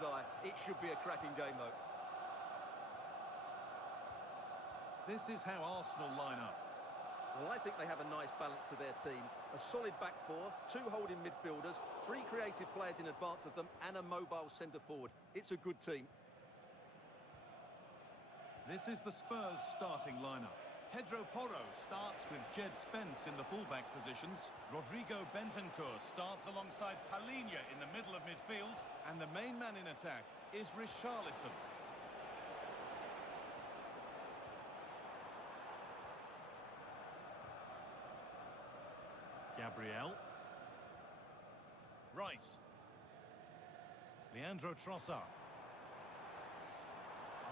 mind's eye. It should be a cracking game, though. This is how Arsenal line up. Well, I think they have a nice balance to their team. A solid back four, two holding midfielders, three creative players in advance of them, and a mobile centre-forward. It's a good team. This is the Spurs starting lineup. Pedro Porro starts with Jed Spence in the fullback positions. Rodrigo Bentancur starts alongside Palhinha in the middle of midfield. And the main man in attack is Richarlison. Gabriel. Rice. Leandro Trossard.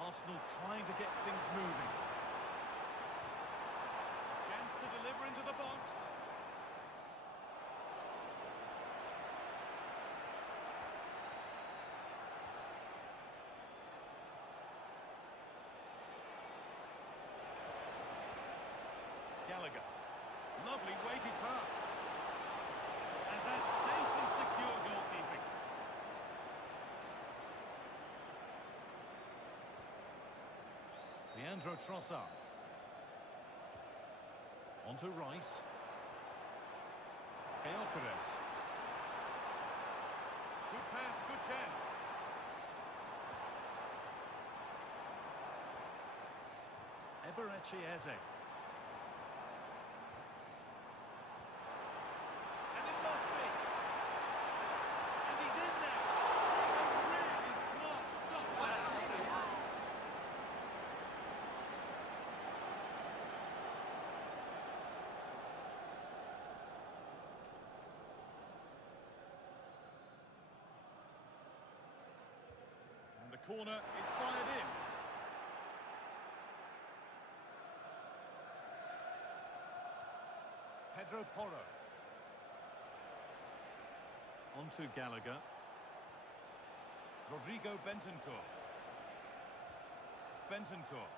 Arsenal trying to get things moving. Chance to deliver into the box. Gallagher. Lovely weighted pass. And that's safe and secure goalkeeping. Leandro Trossard. Onto Rice. Gyökeres. Good pass, good chance. Eberechi Eze. And it must be. And he's in there. A really smart stop. And the corner is fired in. Pedro Porro. Onto Gallagher. Rodrigo Bentancur. Bentancur.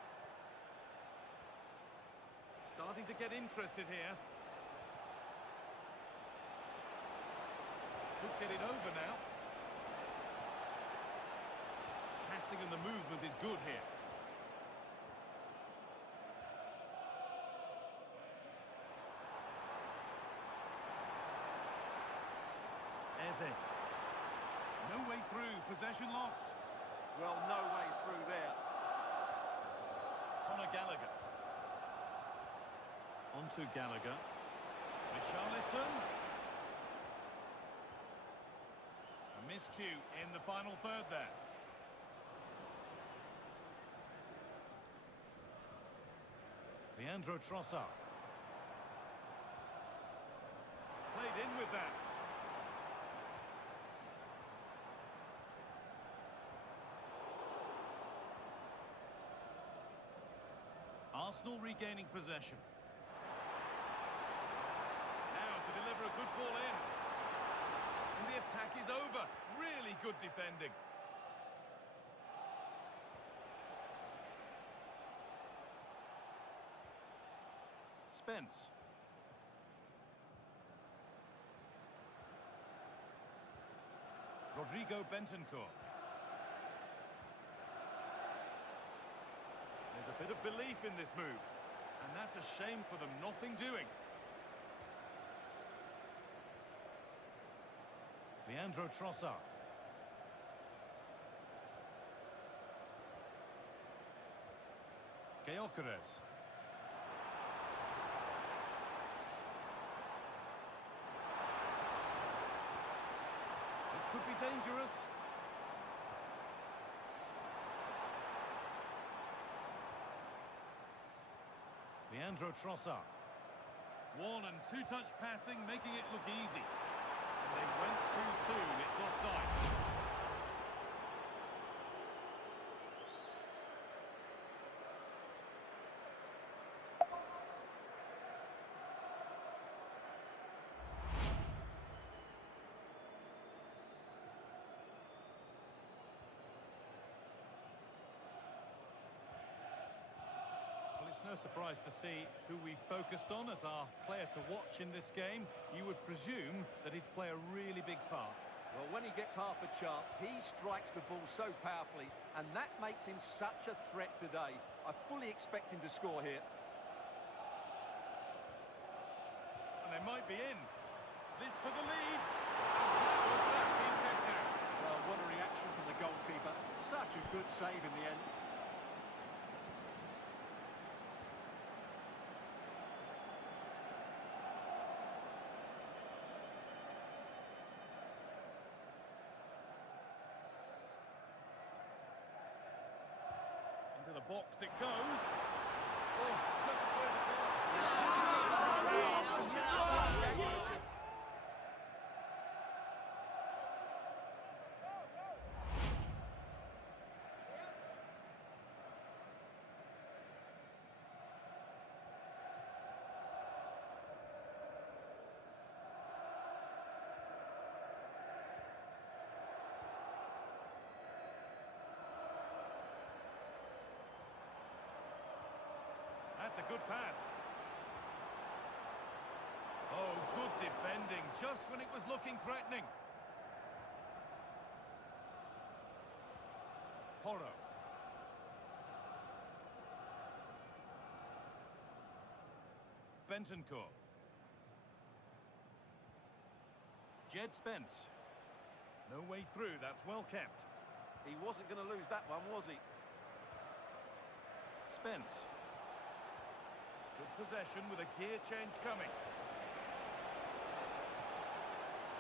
Starting to get interested here. Could get it over now. Passing and the movement is good here. Eze. No way through, possession lost. Well, no way through there. Conor Gallagher. Onto Gallagher. Richarlison. A miscue in the final third there. Leandro Trossard. Played in with that. Arsenal regaining possession. Now to deliver a good ball in. And the attack is over. Really good defending. Spence. Rodrigo Bentancur. There's a bit of belief in this move. And that's a shame for them. Nothing doing. Leandro Trossard. Gyökeres. This could be dangerous. Leandro Trossard. One and two-touch passing, making it look easy. And they went too soon. It's offside. Well, it's no surprise to see who we focused on as our player to watch in this game. You would presume that he'd play a really big part. Well, when he gets half a chance, he strikes the ball so powerfully, and that makes him such a threat today. I fully expect him to score here. And they might be in. This for the lead. And how was that being kept out? Well, what a reaction from the goalkeeper. Such a good save in the end. Into the box it goes. Oh, it's just where the ball. That's a good pass. Oh, good defending, just when it was looking threatening. Porro. Bentancur. Jed Spence. No way through, that's well kept. He wasn't going to lose that one, was he? Spence. Good possession with a gear change coming.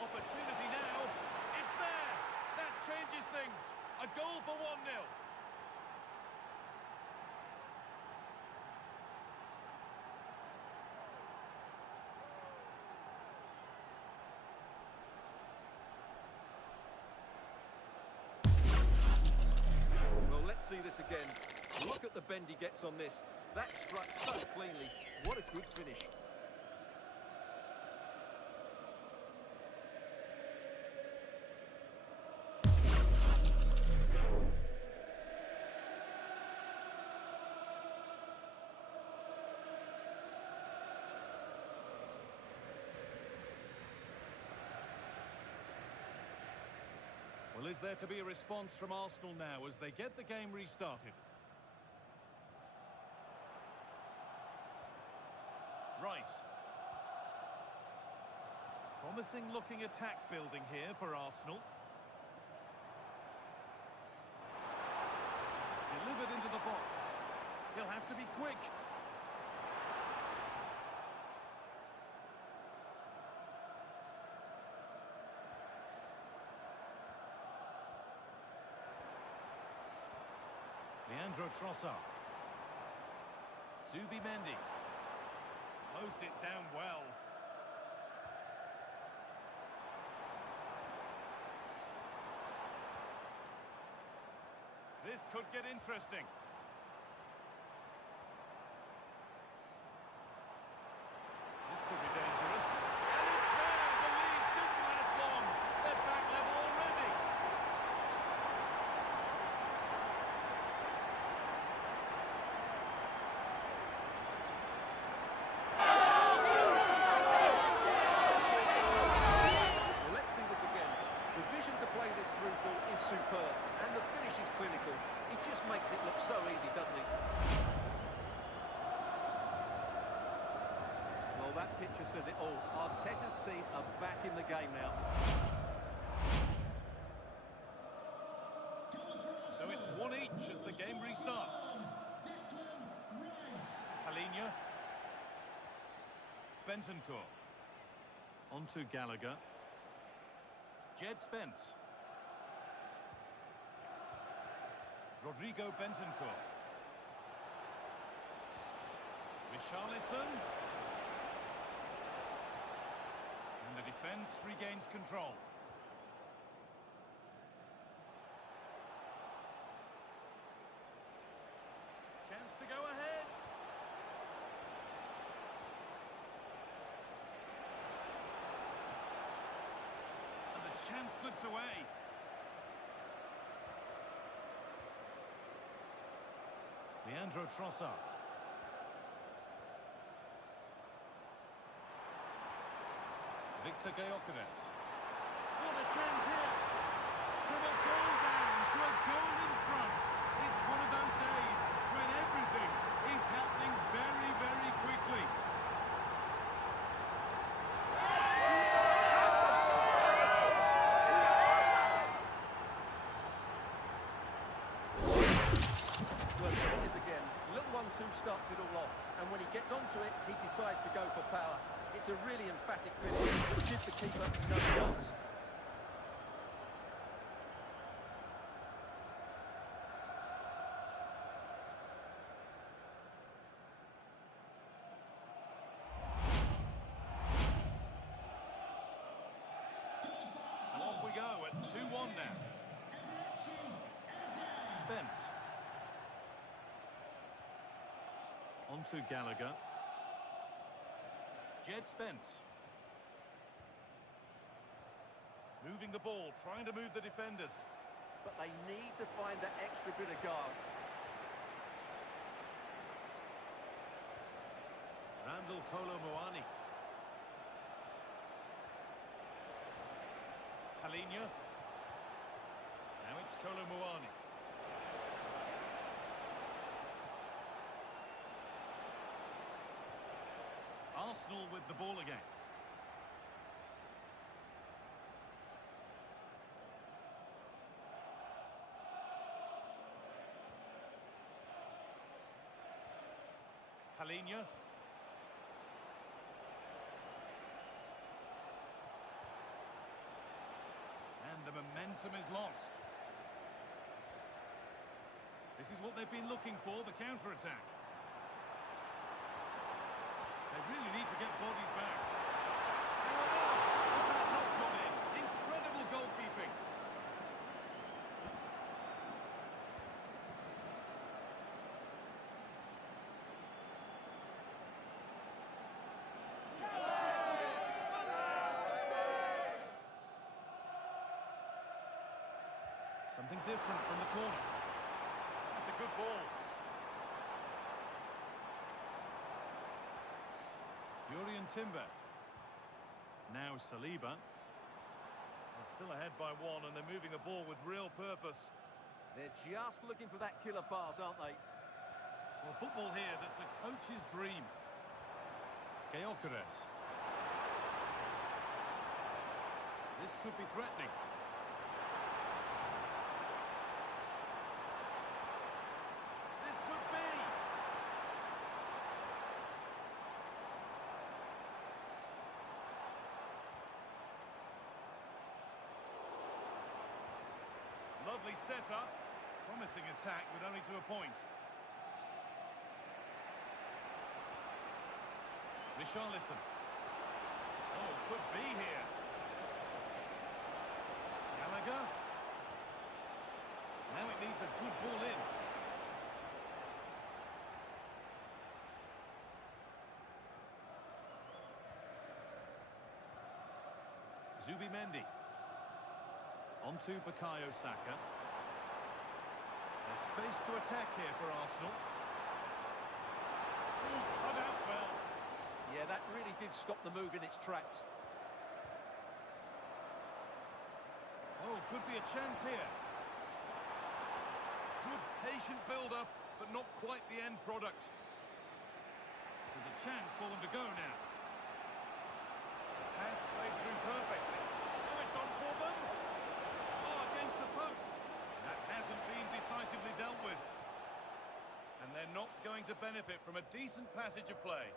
Opportunity now. It's there. That changes things. A goal for 1-0. Well, let's see this again. Look at the bend he gets on this. That struck so cleanly. What a good finish. Well, is there to be a response from Arsenal now as they get the game restarted? Rice. Promising looking attack building here for Arsenal. Delivered into the box. He'll have to be quick. Leandro Trossard. Zubimendi. Closed it down well. This could get interesting. This could be dangerous. And it's there! The lead didn't last long. They're back level already. Well, let's see this again. The vision to play this through ball is superb, and the finish is clinical. It just makes it look so easy, doesn't it? Well, that picture says it all. Arteta's team are back in the game now. So it's 1 each as the game restarts. Palhinha. Bentancur. On to Gallagher. Jed Spence. Rodrigo Bentancur. Richarlison. And the defence regains control. Chance to go ahead. And the chance slips away. Leandro Trossard. Victor Gyökeres. What a chance here! From a goal down to a goal in front. It's one of those days when everything is happening very, very quickly. Well, there it is again. Little 1-2 starts it all off, and when he gets onto it, he decides to go for power. It's a really emphatic finish that gives the keeper no chance. And off we go at 2-1 now. Spence. On to Gallagher. Jed Spence. Moving the ball, trying to move the defenders. But they need to find that extra bit of guard. Randall Kolo Muani. Palinha. Now it's Kolo Muani. Arsenal with the ball again. Palinha. And the momentum is lost. This is what they've been looking for, the counter-attack. They really need to get bodies back. Oh, has that not gone in? Incredible goalkeeping. Something different from the corner. That's a good ball. Jurrien Timber. Now Saliba. They're still ahead by one and they're moving the ball with real purpose. They're just looking for that killer pass, aren't they? Well, football here, that's a coach's dream. Gyökeres. This could be threatening. This could be. Lovely setup. Promising attack, but only to a point. Richarlison. Oh, could be here. Gallagher. Now it needs a good ball in. Zubimendi. On to Bukayo Saka. There's space to attack here for Arsenal. Oh, cut out well. Yeah, that really did stop the move in its tracks. Oh, could be a chance here. Good patient build-up, but not quite the end product. There's a chance for them to go now. Pass played through perfectly. Oh, it's on for them. Oh, against the post. That hasn't been decisively dealt with. And they're not going to benefit from a decent passage of play.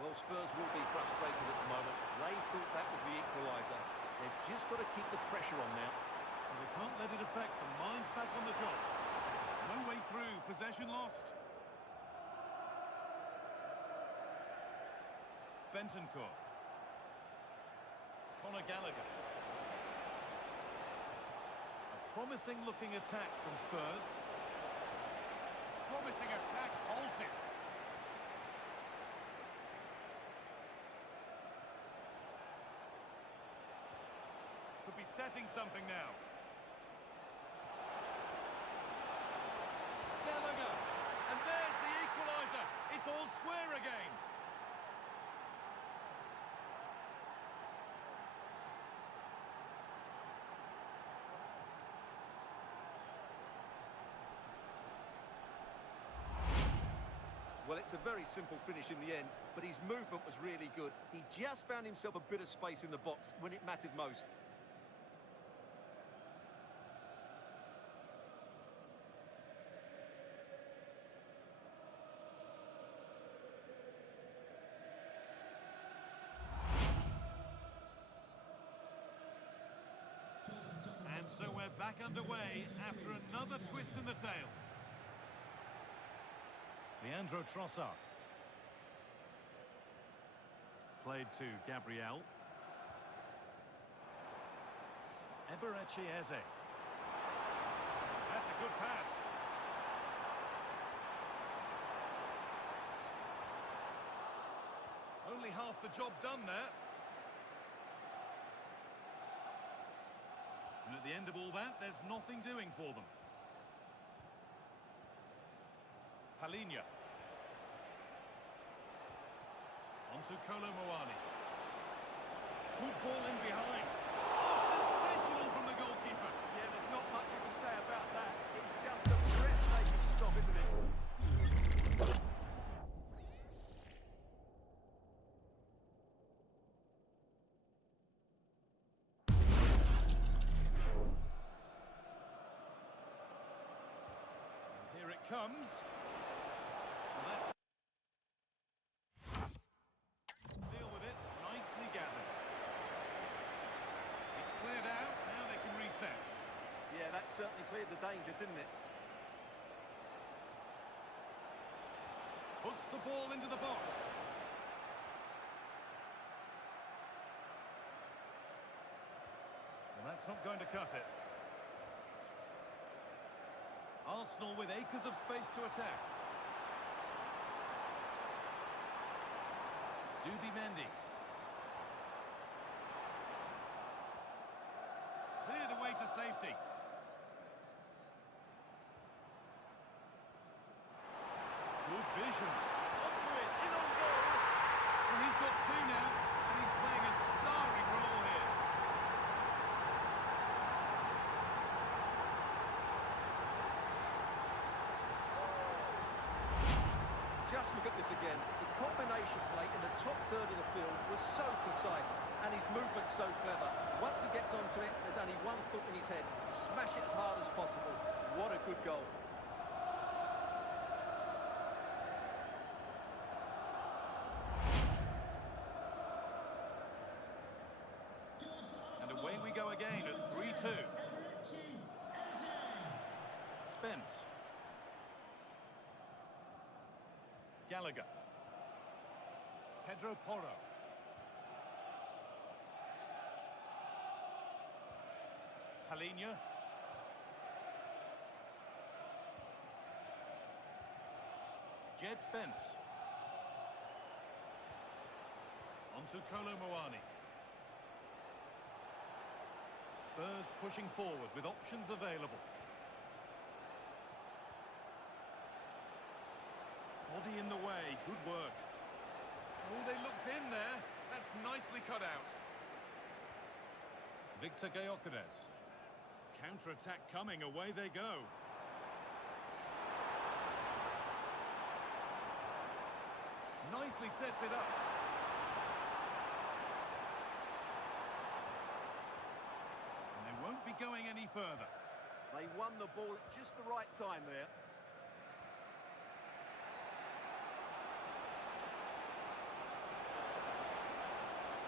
Well, Spurs will be frustrated at the moment. They thought that was the equaliser. They've just got to keep the pressure on now. And they can't let it affect them. Mind's back on the job. No way through. Possession lost. Bentancur. Conor Gallagher. A promising looking attack from Spurs. Promising attack halted. Could be setting something now. Gallagher. And there's the equaliser. It's all square again. Well, it's a very simple finish in the end, but his movement was really good. He just found himself a bit of space in the box when it mattered most. And so we're back underway after another twist in the tail. Leandro Trossard. Played to Gabriel. Eberechi Eze. That's a good pass. Only half the job done there. And at the end of all that, there's nothing doing for them. Palinha. Onto Kolo Muani. Good ball in behind. Oh, sensational from the goalkeeper. Yeah, there's not much you can say about that. It's just a breathtaking stop, isn't it? And here it comes. And that's deal with it. Nicely gathered. It's cleared out. Now they can reset. Yeah, that certainly cleared the danger, didn't it? Puts the ball into the box. Well, that's not going to cut it. Arsenal with acres of space to attack. Zubimendi. Cleared away to safety. Good vision. Onto it, in on goal. Well, he's got two now, and he's playing a starring role here. Just look at this again. The combination play in the top third of the field was so precise, and his movement so clever. Once he gets onto it, there's only one thought in his head: smash it as hard as possible. What a good goal. And away we go again at 3-2. Spence. Gallagher. Pedro Porro. Palinha. Jed Spence. Onto Kolo Muani. Spurs pushing forward with options available. Body in the way, good work. Oh, they looked in there. That's nicely cut out. Victor Gyökeres. Counter-attack coming, away they go. Nicely sets it up. And they won't be going any further. They won the ball at just the right time there.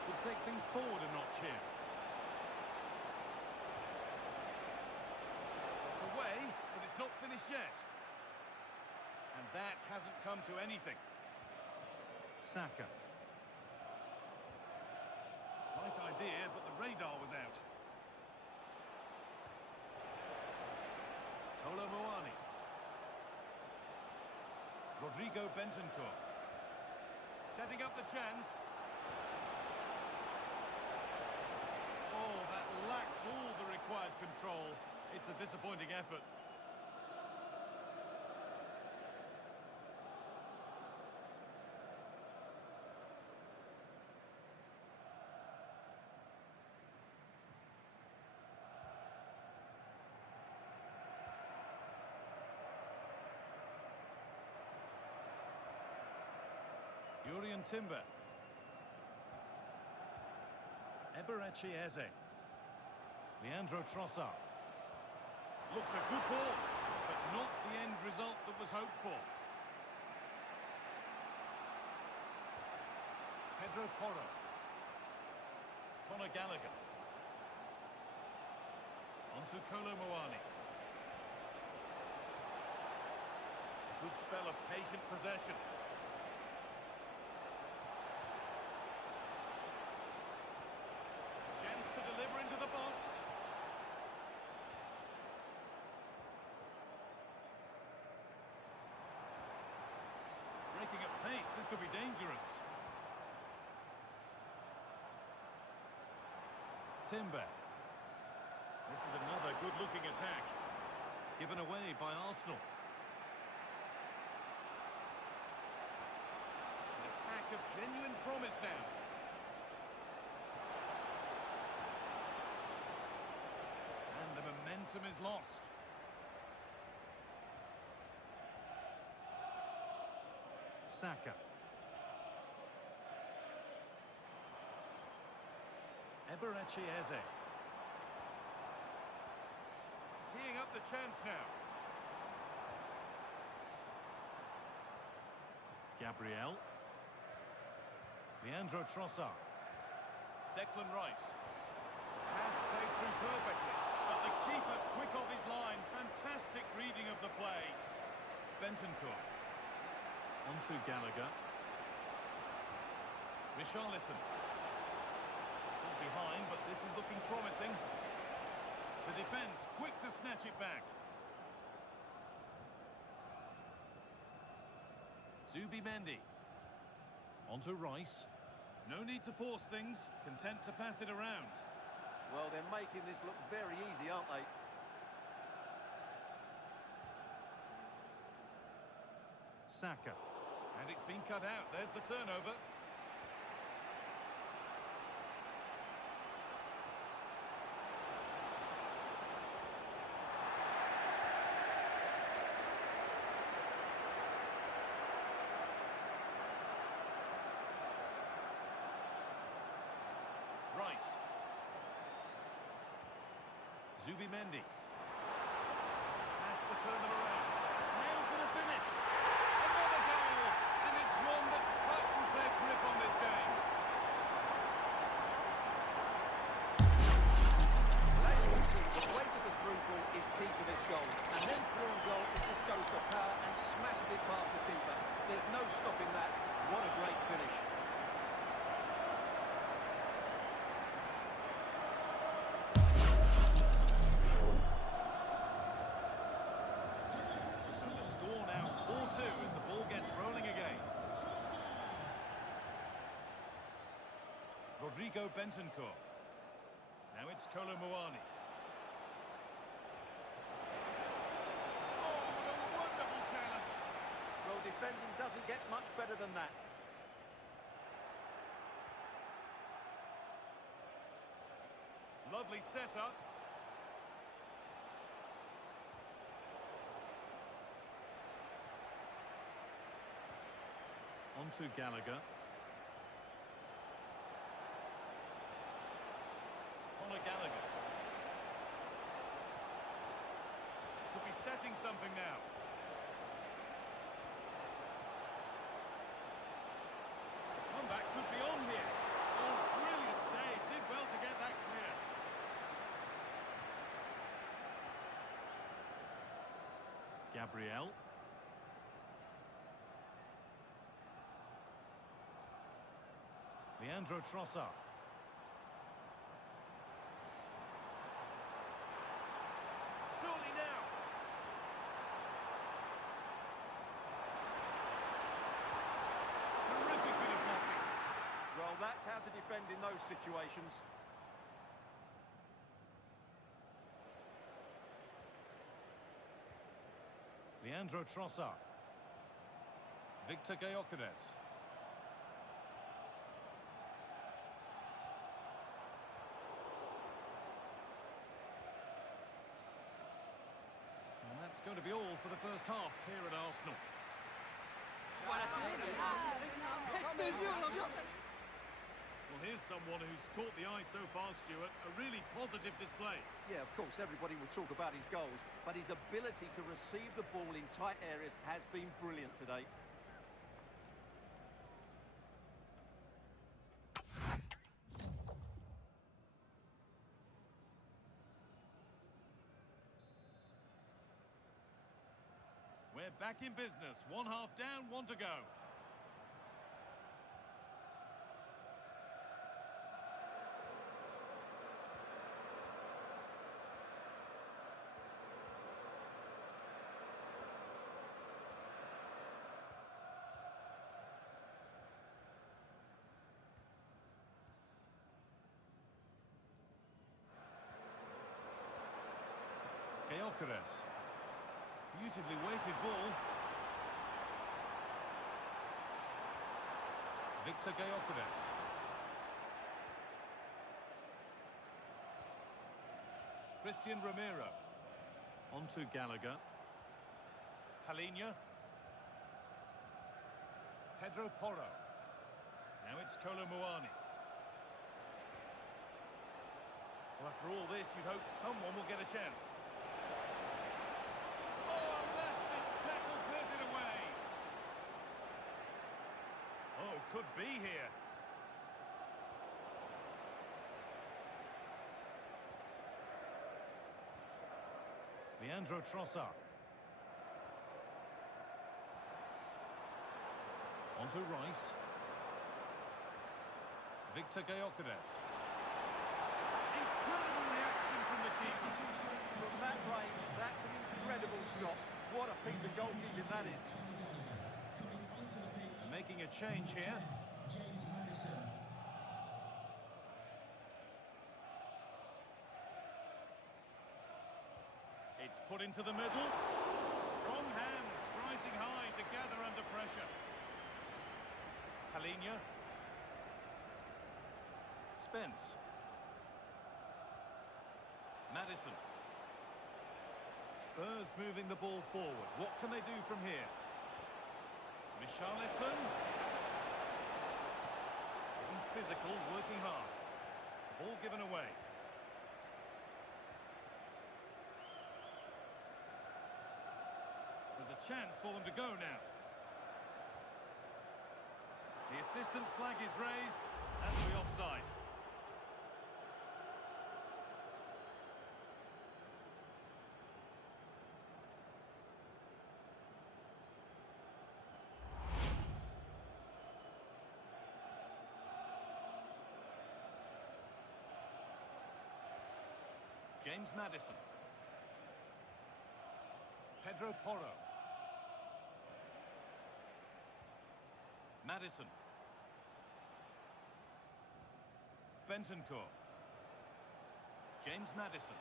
Could take things forward a notch here. It's away, but it's not finished yet. And that hasn't come to anything. Saka. Right idea, but the radar was out. Kolo Muani. Rodrigo Bentancur. Setting up the chance. Oh, that lacked all the required control. It's a disappointing effort. Julian Timber. Eberechi Eze. Leandro Trossard. Looks a good ball, but not the end result that was hoped for. Pedro Porro. Conor Gallagher. Onto Kolo Muani. Good spell of patient possession. Chance to deliver into the box. Breaking at pace, this could be dangerous. Timber. This is another good-looking attack. Given away by Arsenal. An attack of genuine promise now. And the momentum is lost. Saka. Eberechi Eze. Teeing up the chance now. Gabriel. Leandro Trossard. Declan Rice. Pass played through perfectly, but the keeper quick off his line. Fantastic reading of the play. Bentancur. Onto Gallagher. Richarlison. Still behind, but this is looking promising. The defence quick to snatch it back. Zubimendi. Onto Rice. No need to force things. Content to pass it around. Well, they're making this look very easy, aren't they? Saka. And it's been cut out. There's the turnover. Rice. Zubimendi. Has to turn them around. Now for the finish. Another goal. And it's one that tightens their grip on this game. The weight of the through ball is key to this goal. And then through on goal, it just goes to power and smashes it past the keeper. There's no stopping that. What a great finish. Rodrigo Bentancur. Now it's Kolo Muani. Oh, what a wonderful challenge. Well, defending doesn't get much better than that. Lovely setup. Onto Gallagher. Conor Gallagher. Could be setting something now. The comeback could be on here. Oh, brilliant save. Did well to get that clear. Gabriel. Leandro Trossard. Surely now. Terrific bit of blocking. Well, that's how to defend in those situations. Leandro Trossard. Victor Gyökeres. And that's going to be all for the first half here at Arsenal. Well, here's someone who's caught the eye so far, Stuart. A really positive display. Yeah, of course, everybody will talk about his goals, but his ability to receive the ball in tight areas has been brilliant today. We're back in business. One half down, one to go. Gyökeres. Beautifully weighted ball. Victor Gyökeres. Christian Romero. On to Gallagher. Palinha. Pedro Porro. Now it's Kolo Muani. Well, after all this, you'd hope someone will get a chance. Could be here. Leandro Trossard. On to Rice. Victor Gyökeres. Incredible reaction from the keeper. From that range, that's an incredible shot. What a piece of goalkeeping that is. Making a change here. It's put into the middle. Strong hands rising high to gather under pressure. Palinha. Spence. Maddison. Spurs moving the ball forward. What can they do from here? Richarlison. Being physical, working hard. Ball given away. There's a chance for them to go now. The assistant's flag is raised, and we're offside. James Maddison. Pedro Porro. Maddison. Bentancur. James Maddison.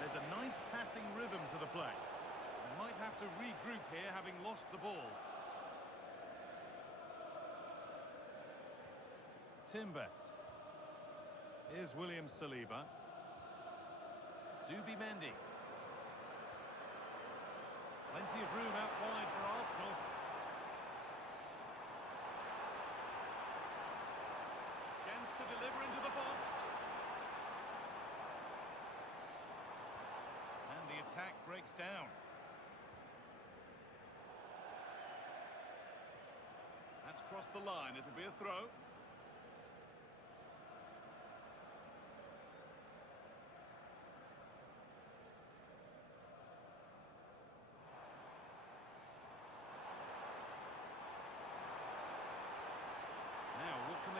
There's a nice passing rhythm to the play. They might have to regroup here, having lost the ball. Timber. Here's William Saliba. Zubimendi. Plenty of room out wide for Arsenal. Chance to deliver into the box. And the attack breaks down. That's crossed the line. It'll be a throw.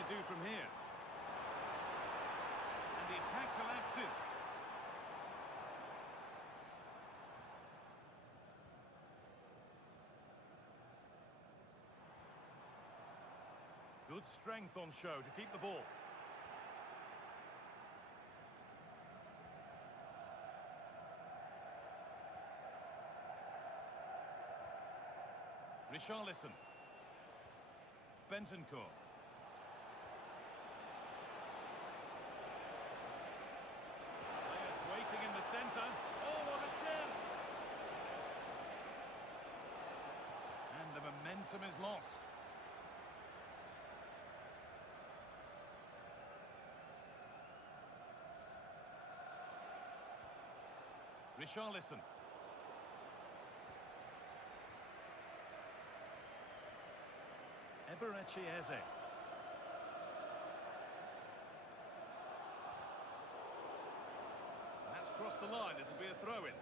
Do from here, and the attack collapses. Good strength on show to keep the ball. Richarlison. Bentancur. Waiting in the centre. Oh, what a chance! And the momentum is lost. Richarlison. Eberechi Eze. That's crossed the line. It'll be a throw-in.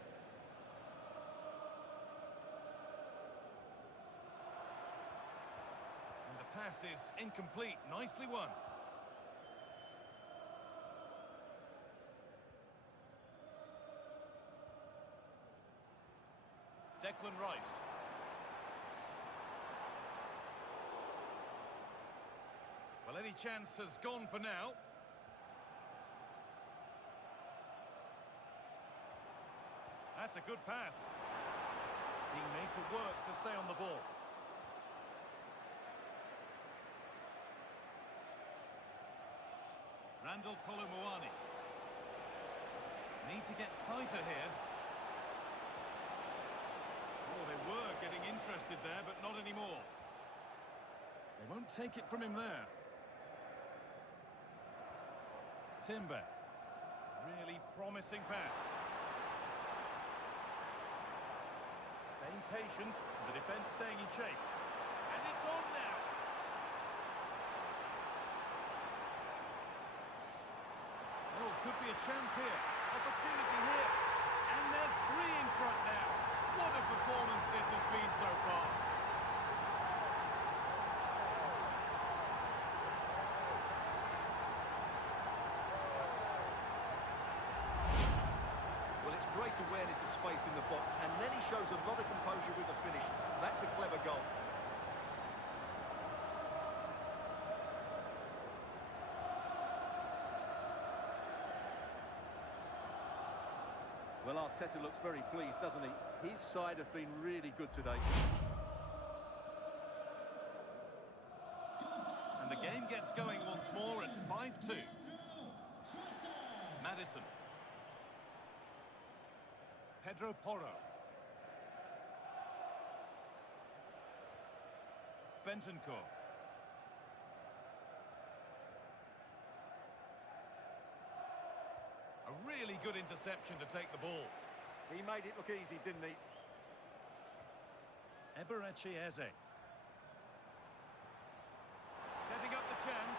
And the pass is incomplete. Nicely won. Declan Rice. Well, any chance has gone for now. That's a good pass. Being made to work to stay on the ball. Randall Kolumuani. Need to get tighter here. Oh, they were getting interested there, but not anymore. They won't take it from him there. Timber. Really promising pass. Staying patient, the defence staying in shape. And it's on now. Oh, could be a chance here. Opportunity here. And they're three in front now. What a performance this has been so far. Well, it's great awareness of space in the box, and then he shows a lot of composure with the finish. That's a clever goal. Well, Arteta looks very pleased, doesn't he? His side have been really good today. And the game gets going once more at 5-2. Maddison. Pedro Porro. Bentancur. A really good interception to take the ball. He made it look easy, didn't he? Eberechi Eze. Setting up the chance.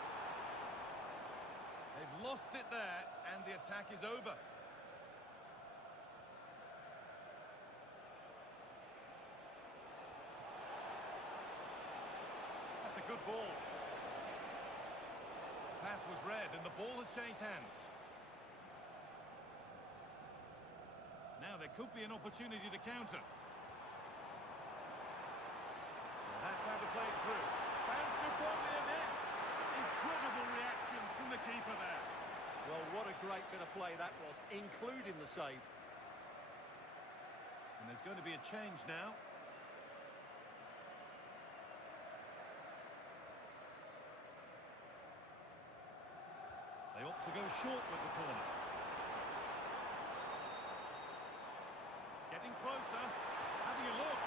They've lost it there, and the attack is over. That's a good ball. Pass was read, and the ball has changed hands. Now there could be an opportunity to counter. Well, that's how to play it through. Bounced superbly a bit. Incredible reactions from the keeper there. Well, what a great bit of play that was, including the save. And there's going to be a change now. They opt to go short with the corner. Getting closer, having a look.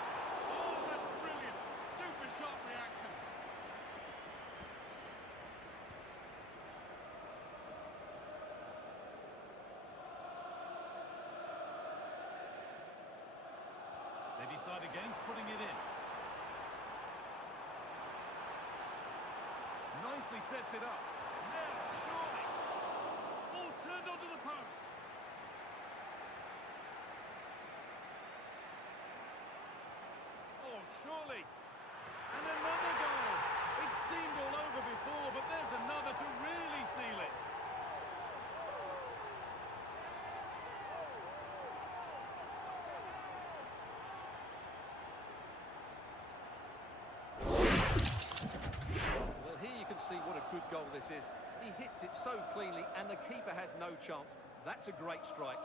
Oh, that's brilliant. Super shot reactions. They decide against putting it in. Nicely sets it up. Now, surely. Ball turned onto the post. Surely. And another goal. It seemed all over before, but there's another to really seal it. Well, here you can see what a good goal this is. He hits it so cleanly, and the keeper has no chance. That's a great strike.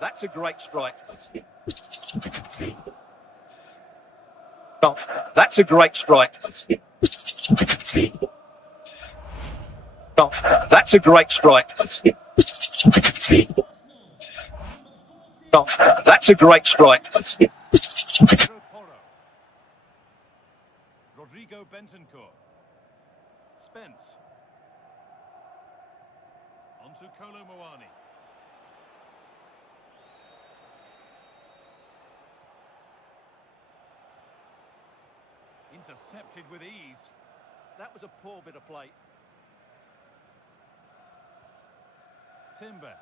That's a great strike. That's a great strike. That's a great strike. That's a great strike. Rodrigo Bentancur. Spence. Onto to Kolo Muani. Intercepted with ease. That was a poor bit of play. Timber.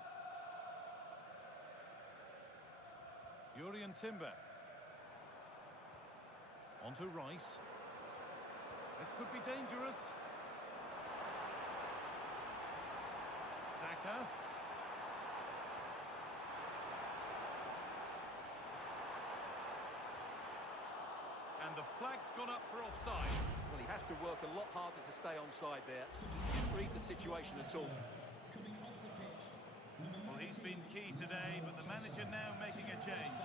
Jurriën Timber. On to Rice. This could be dangerous. Saka. And the flag's gone up for offside. Well, he has to work a lot harder to stay onside there. Didn't read the situation at all. Well, he's been key today, but the manager now making a change.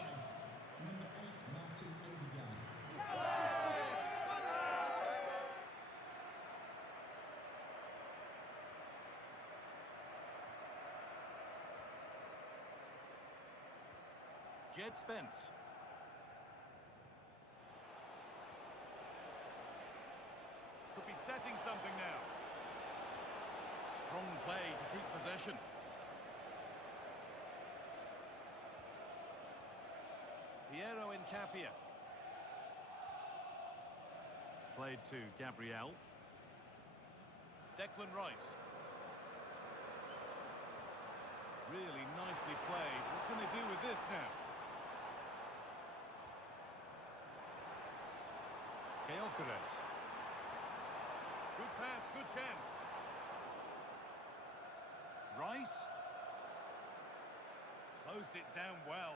Jed Spence. Could be setting something now. Strong play to keep possession. Piero Incapia. Played to Gabriel. Declan Rice. Really nicely played. What can they do with this now? Gyökeres. Good pass, good chance. Rice. Closed it down well.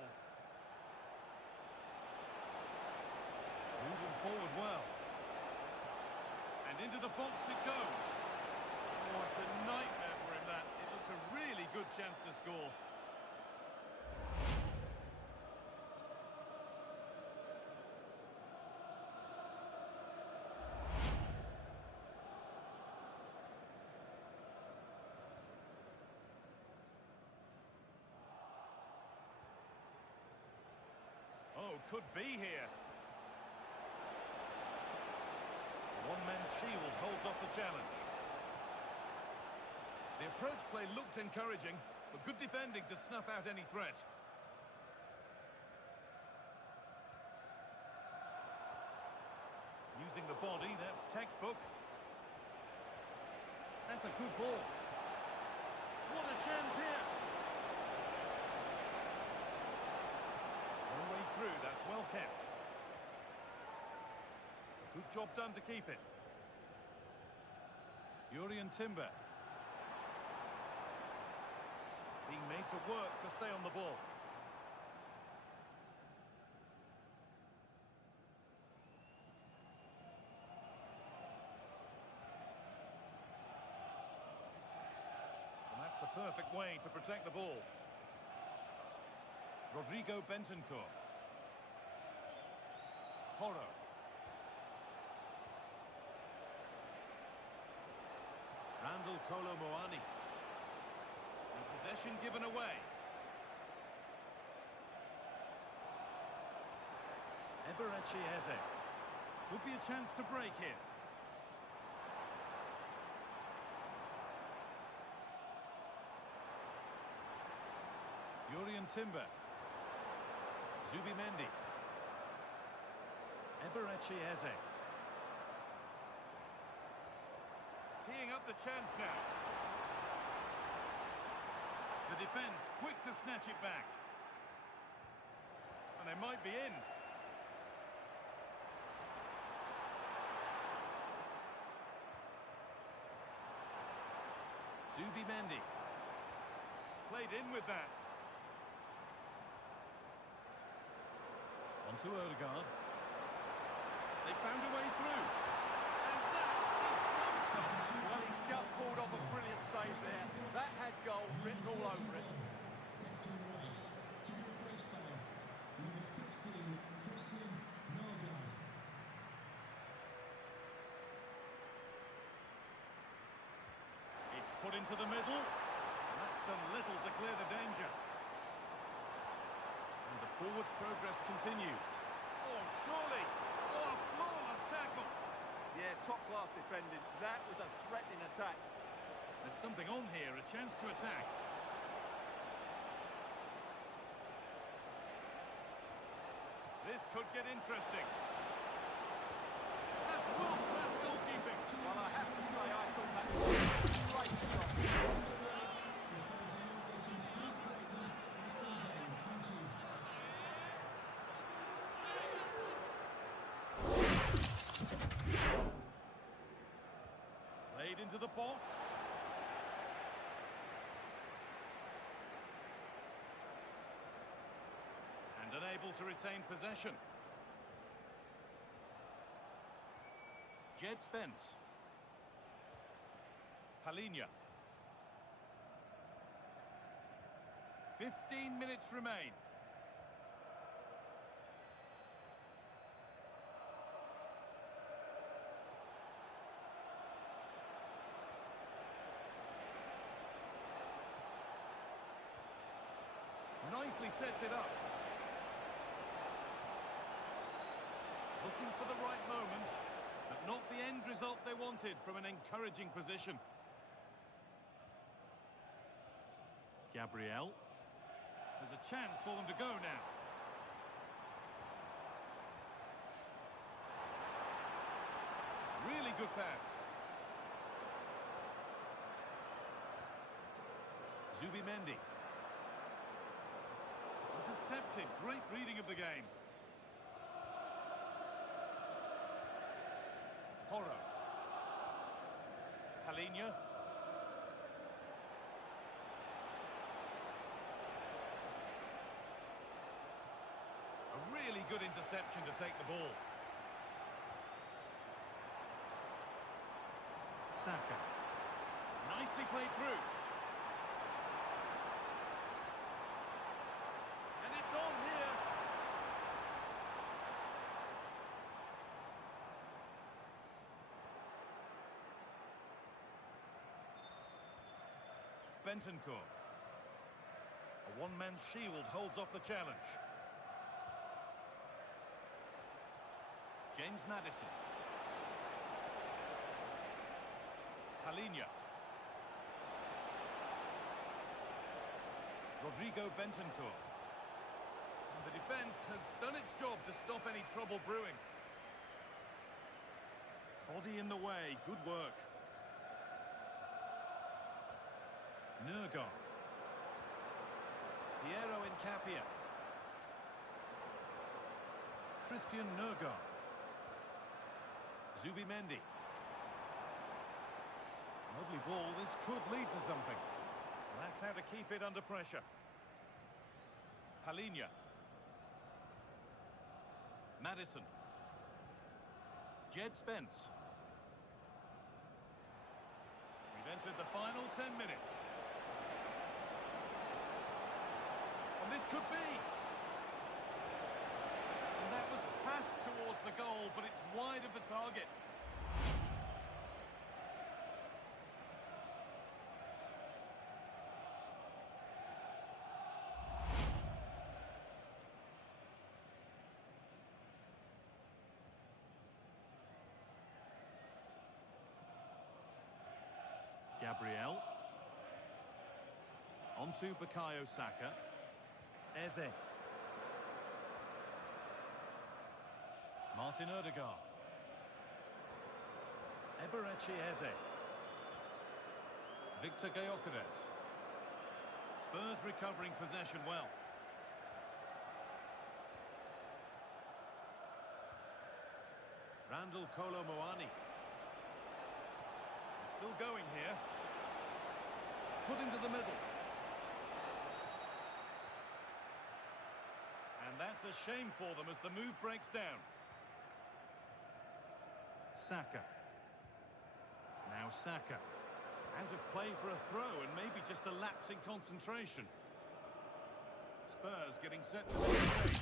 Moving forward well. And into the box it goes. Oh, it's a nightmare for him, that. It looks a really good chance to score. Oh, could be here. One-man shield holds off the challenge. The approach play looked encouraging, but good defending to snuff out any threat. Using the body, that's textbook. That's a good ball. What a chance here! One way through, that's well kept. Good job done to keep it. Jurriën Timber. Being made to work to stay on the ball. And that's the perfect way to protect the ball. Rodrigo Bentancur. Porro. Randall Kolo Muani. And possession given away. Eberechi Eze. Could be a chance to break here. Jurriën Timber. Zubimendi. Eberechi Eze. Teeing up the chance now. The defence quick to snatch it back. And they might be in. Zubimendi. Played in with that. On to Odegaard. They found a way through. And that is some Well, he's just pulled off a brilliant save there. That had goal written all over it. It's put into the middle. And that's done little to clear the danger. And the forward progress continues. Oh, surely. Oh, a flawless tackle. Yeah, top-class defending. That was a threatening attack. There's something on here, a chance to attack. This could get interesting. That's world-class goalkeeping. Well, I have to say, I thought that was a great shot. Played into the box. And unable to retain possession. Jed Spence. Palinha. 15 minutes remain. Nicely sets it up. Looking for the right moment, but not the end result they wanted from an encouraging position. Gabriel. There's a chance for them to go now. Really good pass. Zubimendi. Intercepted. Great reading of the game. Porro. Palinha. A really good interception to take the ball. Saka. Nicely played through. And it's on here. Bentancur. A one-man shield holds off the challenge. James Maddison. Palinha. Rodrigo Bentancur. And the defence has done its job to stop any trouble brewing. Body in the way, good work. Nergar. Piero Incapia. Christian Nergar. Zubimendi. Lovely ball, this could lead to something. That's how to keep it under pressure. Palinha. Maddison. Jed Spence. We've entered the final 10 minutes. And this could be. And that was passed towards the goal, but it's wide of the target. Gabriel. Onto Bukayo Saka. Eze. Martin Odegaard. Eberechi Eze. Victor Gyökeres. Spurs recovering possession well. Randall Kolo Muani. Still going here. Put into the middle. And that's a shame for them as the move breaks down. Saka. Now Saka. Out of play for a throw and maybe just a lapse in concentration. Spurs getting set to make a break.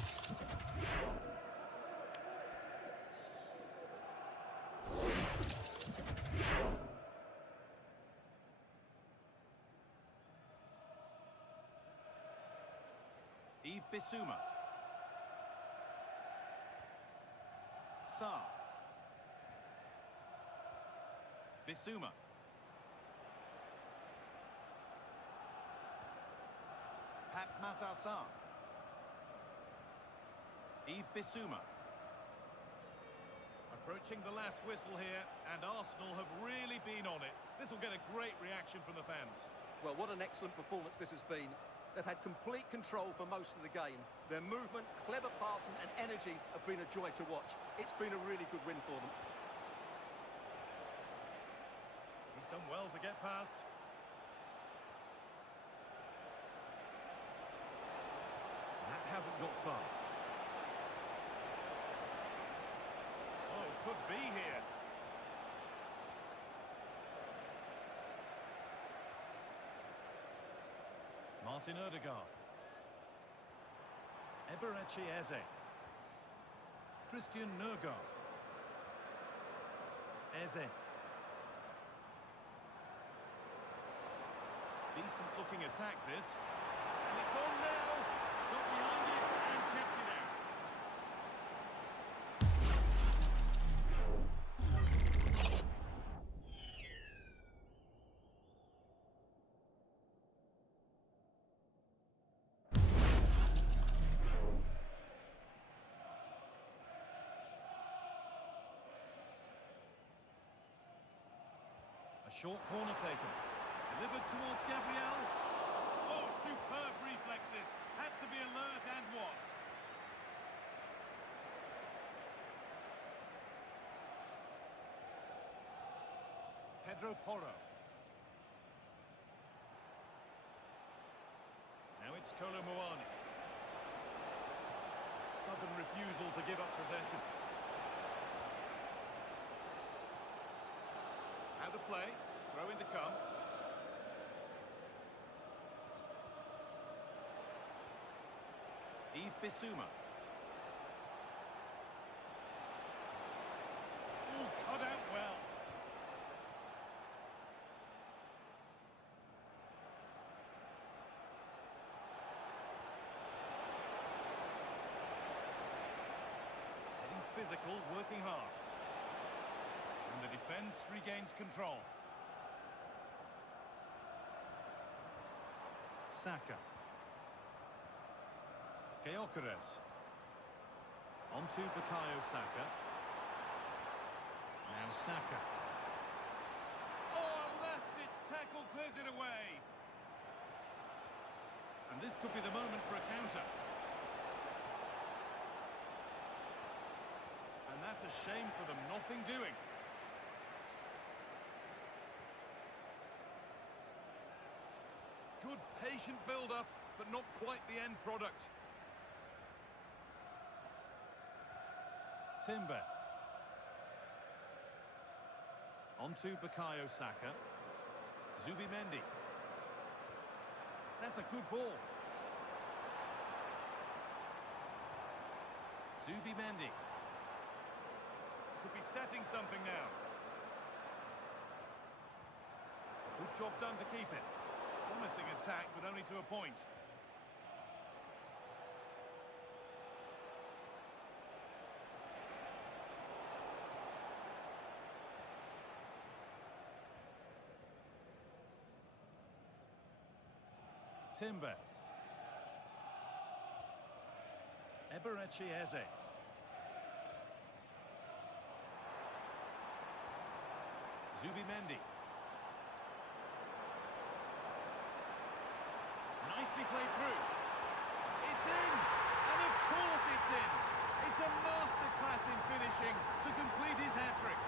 Bissouma. Sarr. Bissouma. Matassar. Bissouma. Approaching the last whistle here, and Arsenal have really been on it. This will get a great reaction from the fans. Well, what an excellent performance this has been. They've had complete control for most of the game. Their movement, clever passing and energy have been a joy to watch. It's been a really good win for them. He's done well to get past. That hasn't got far. Oh, could be here. Martin Odegaard. Eberechi Eze. Christian Nørgaard. Eze. Decent looking attack this. And it's on now. Got behind it and kept it out. A short corner taken. Delivered towards Gabriel. Oh, superb reflexes. Had to be alert and was. Pedro Porro. Now it's Kolo Muani. Stubborn refusal to give up possession. Out of play. Throw in to come. Bissouma. Oh, cut out well. Getting physical, working hard. And the defence regains control. Saka. Gyökeres. On to Bukayo Saka. Now Saka. Oh, a last-ditch tackle clears it away. And this could be the moment for a counter. And that's a shame for them, nothing doing. Good patient build-up, but not quite the end product. Timber. On to Bukayo Saka. Zubimendi. That's a good ball. Zubimendi. Could be setting something now. Good job done to keep it. Promising attack, but only to a point. Timber. Eberechi Eze. Zubimendi. Nicely played through. It's in! And of course it's in! It's a masterclass in finishing to complete his hat-trick.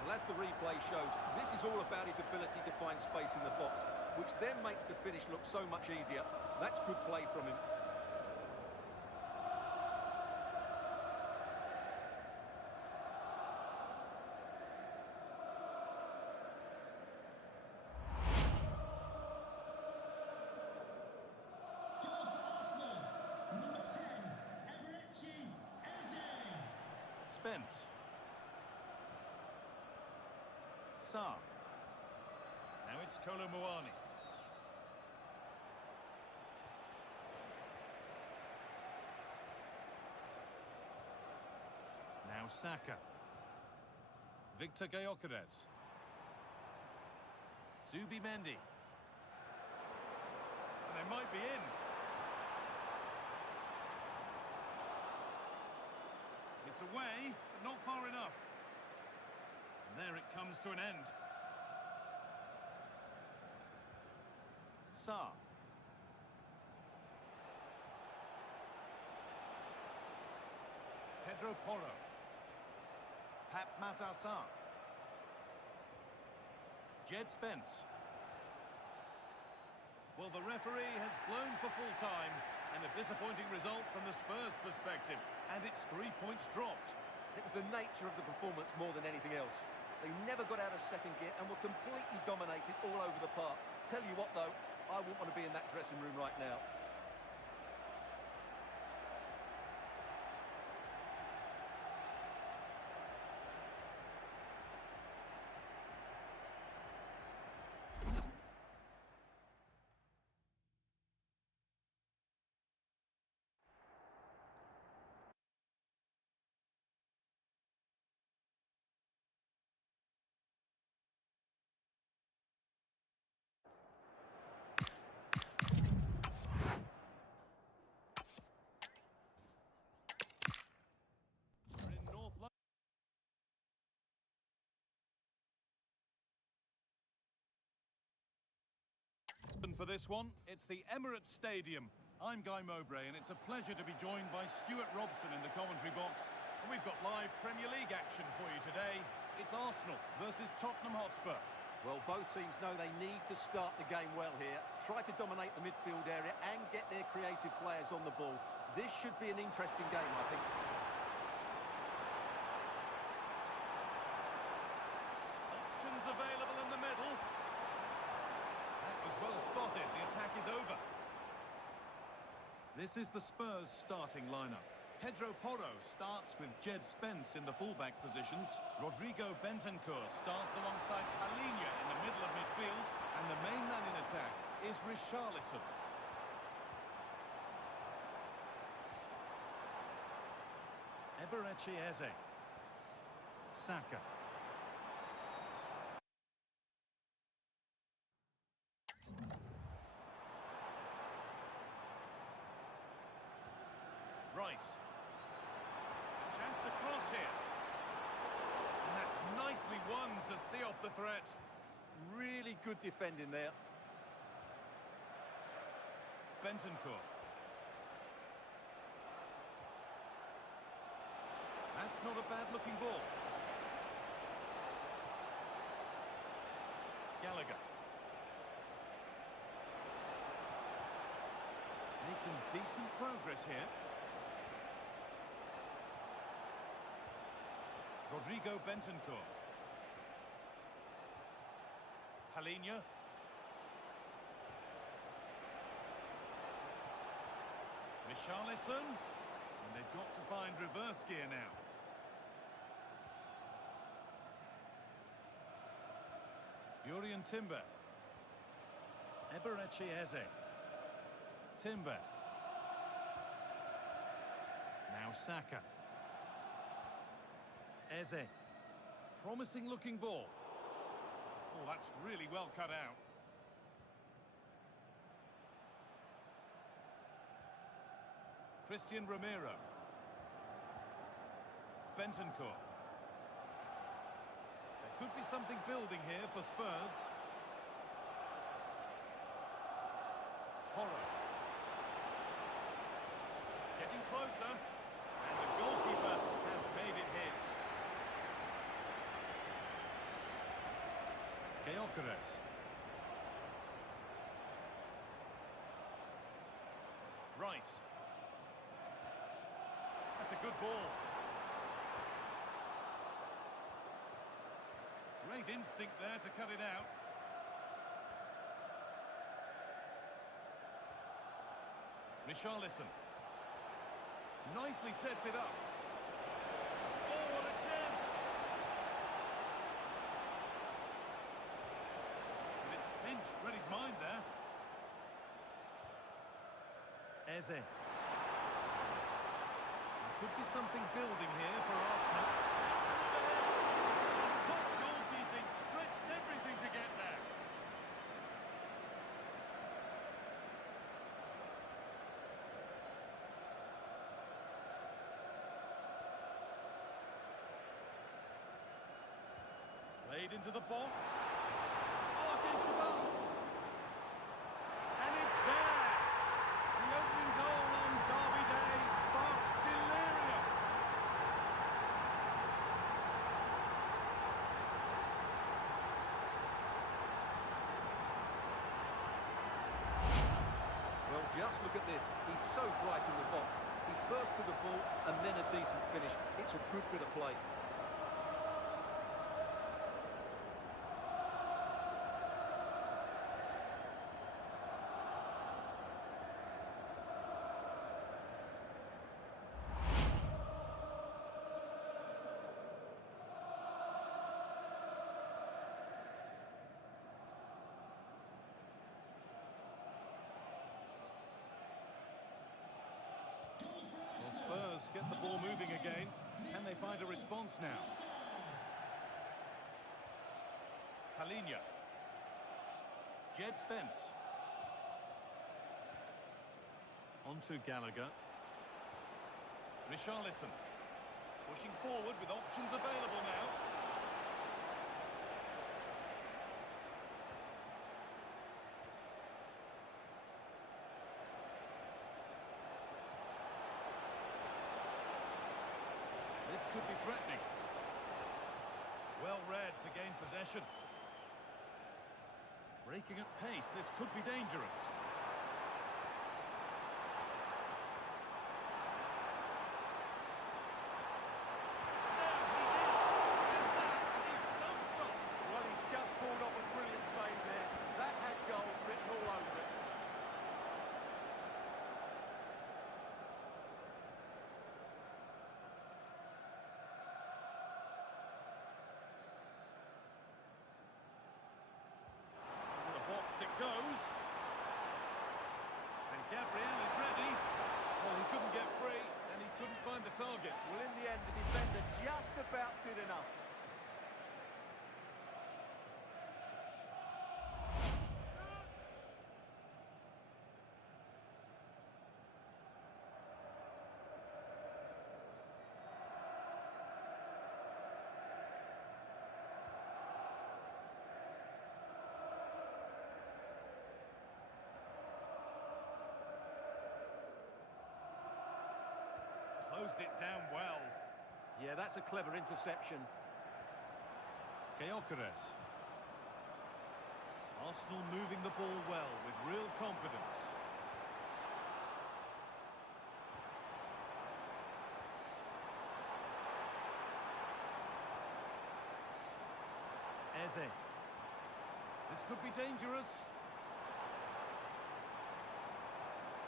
Well, as the replay shows, this is all about his ability to find space in the box, which then makes the finish look so much easier. That's good play from him. Spence. Sarr. Now it's Kolo Muani. Now Now Saka. Victor Gyökeres. Zubimendi. And they might be in. It's away, but not far enough. And there it comes to an end. Sa. Pedro Porro. Pap Matar. Jed Spence. Well, the referee has blown for full time, and a disappointing result from the Spurs' perspective, and it's 3 points dropped. It was the nature of the performance more than anything else. They never got out of second gear and were completely dominated all over the park. Tell you what, though, I wouldn't want to be in that dressing room right now. We're in North London for this one. It's the Emirates Stadium. I'm Guy Mowbray, and it's a pleasure to be joined by Stuart Robson in the commentary box. And we've got live Premier League action for you today. It's Arsenal versus Tottenham Hotspur. Well, both teams know they need to start the game well here. Try to dominate the midfield area and get their creative players on the ball. This should be an interesting game, I think. Options available in the middle. That was well spotted. The attack is over. This is the Spurs starting lineup. Pedro Porro starts with Jed Spence in the fullback positions. Rodrigo Bentancur starts alongside Palhinha in the middle of midfield. And the main man in attack is Richarlison. Eberechi Eze. Saka. Rice. A chance to cross here. And that's nicely won to see off the threat. Really good defending there. Bentancur. That's not a bad-looking ball. Gallagher. Making decent progress here. Rodrigo Bentancur. Palhinha. Richarlison. And they've got to find reverse gear now. Yurian Timber. Eberechi Eze. Timber. Now Saka. Eze. Promising looking ball. Oh, that's really well cut out. Christian Romero. Bentancur. There could be something building here for Spurs. Porro. Getting closer. And the goalkeeper has made it his. Gyökeres. Rice. That's a good ball. Great instinct there to cut it out. Richarlison. Nicely sets it up. Oh, what a chance! And it's pinched Reddy's mind there. Eze. Could be something building here for Arsenal. Top goalkeeping stretched everything to get there. Played into the box. Oh, against the bar. And it's there. The opening goal on Derby Day sparks delirium. Well, just look at this. He's so bright in the box. He's first to the ball and then a decent finish. It's a good bit of play. Spurs get the ball moving again. Can they find a response now? Palinha. Jed Spence. On to Gallagher. Richarlison. Pushing forward with options available now. This could be threatening. Well read to gain possession. Breaking at pace, this could be dangerous. Now he's in, and that is some stop. Well, he's just pulled off a brilliant save there. That had goal written all over it. The box it goes. And Gabriel is ready. Well, he couldn't get free, and he couldn't find the target. Well, in the end, the defender just about did enough. Closed it down well. Yeah, that's a clever interception. Gyökeres. Arsenal moving the ball well with real confidence. Eze. This could be dangerous.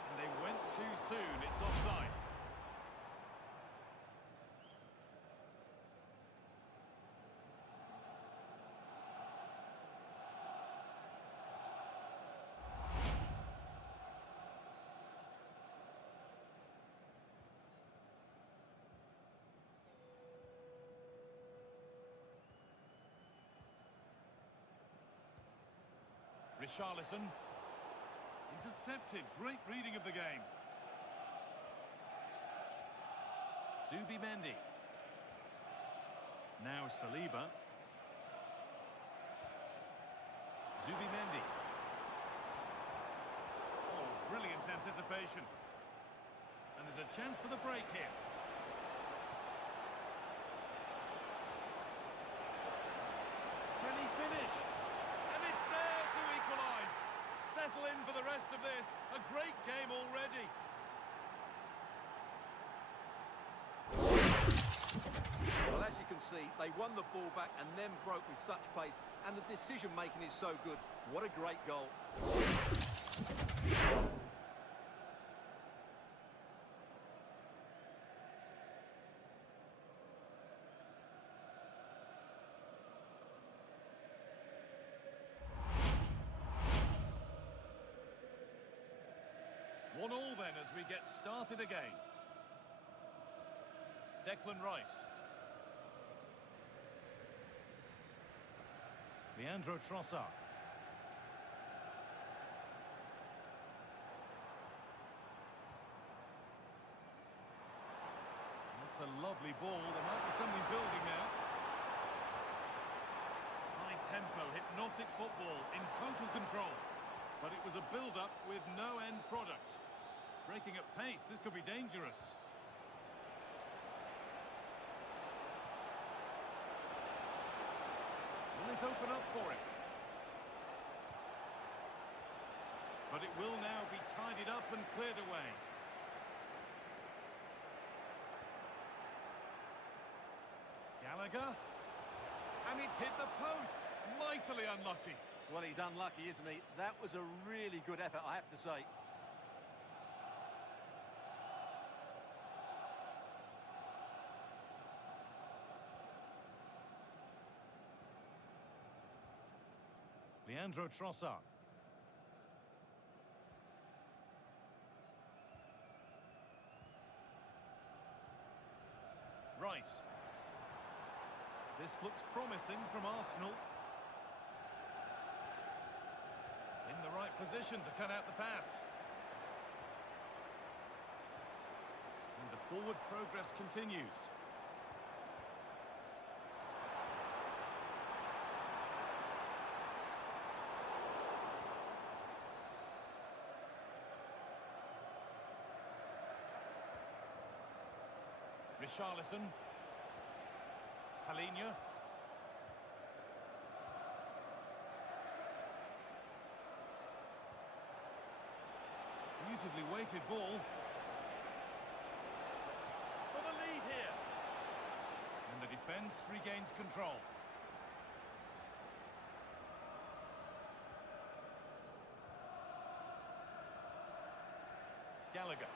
And they went too soon. It's offside. Richarlison. Intercepted. Great reading of the game. Zubimendi. Now Saliba. Zubimendi. Oh, brilliant anticipation. And there's a chance for the break here. Can he finish? And it's there to equalise. Settle in for the rest of this. A great game already. Well, as you can see, they won the ball back and then broke with such pace. And the decision-making is so good. What a great goal. One all then as we get started again. Declan Rice. Leandro Trossard. That's a lovely ball. There might be something building now. High tempo, hypnotic football in total control. But it was a build-up with no end product. Breaking at pace, this could be dangerous. Will it open up for him? But it will now be tidied up and cleared away. Gallagher. And it's hit the post. Mightily unlucky. Well, he's unlucky, isn't he? That was a really good effort, I have to say. Leandro Trossard. Rice. This looks promising from Arsenal. In the right position to cut out the pass. And the forward progress continues. Richarlison. Palinha. Beautifully weighted ball. For the lead here. And the defence regains control. Gallagher.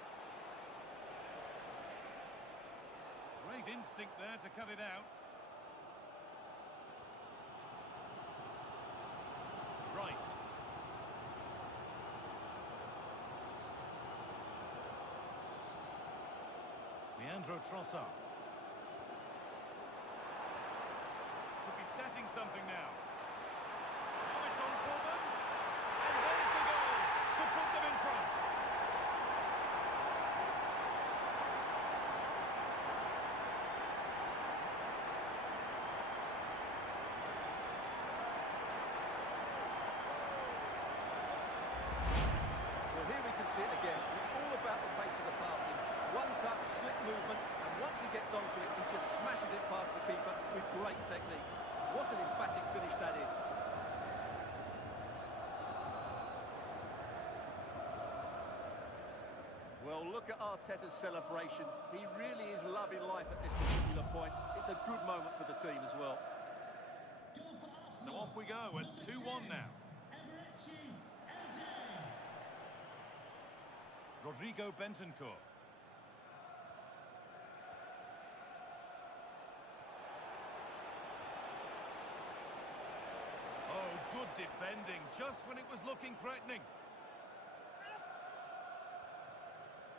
Great instinct there to cut it out. Rice. Leandro Trossard. Could be setting something now. Now it's on for them. And there's the goal to put them in front. Well, here we can see it again. It's all about the pace of the passing. One touch, slick movement, and once he gets onto it, he just smashes it past the keeper with great technique. What an emphatic finish that is. Well, look at Arteta's celebration. He really is loving life at this particular point. It's a good moment for the team as well. So off we go at 2-1 now. Rodrigo Bentancur. Oh, good defending, just when it was looking threatening.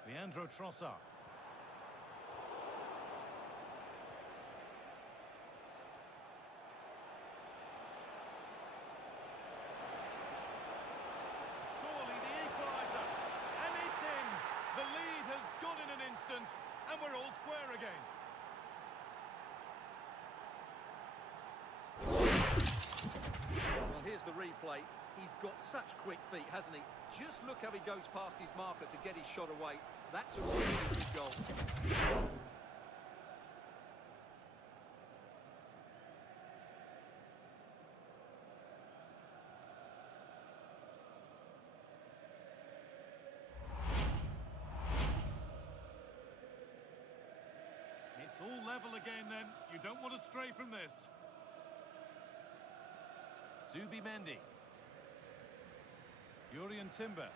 Leandro Trossard. Surely the equaliser. And it's in. The lead has gone in an instant, and we're all square again. Well, here's the replay. He's got such quick feet, hasn't he? Just look how he goes past his marker to get his shot away. That's a really good goal. It's all level again then. You don't want to stray from this. Zubimendi. Jurrien Timber.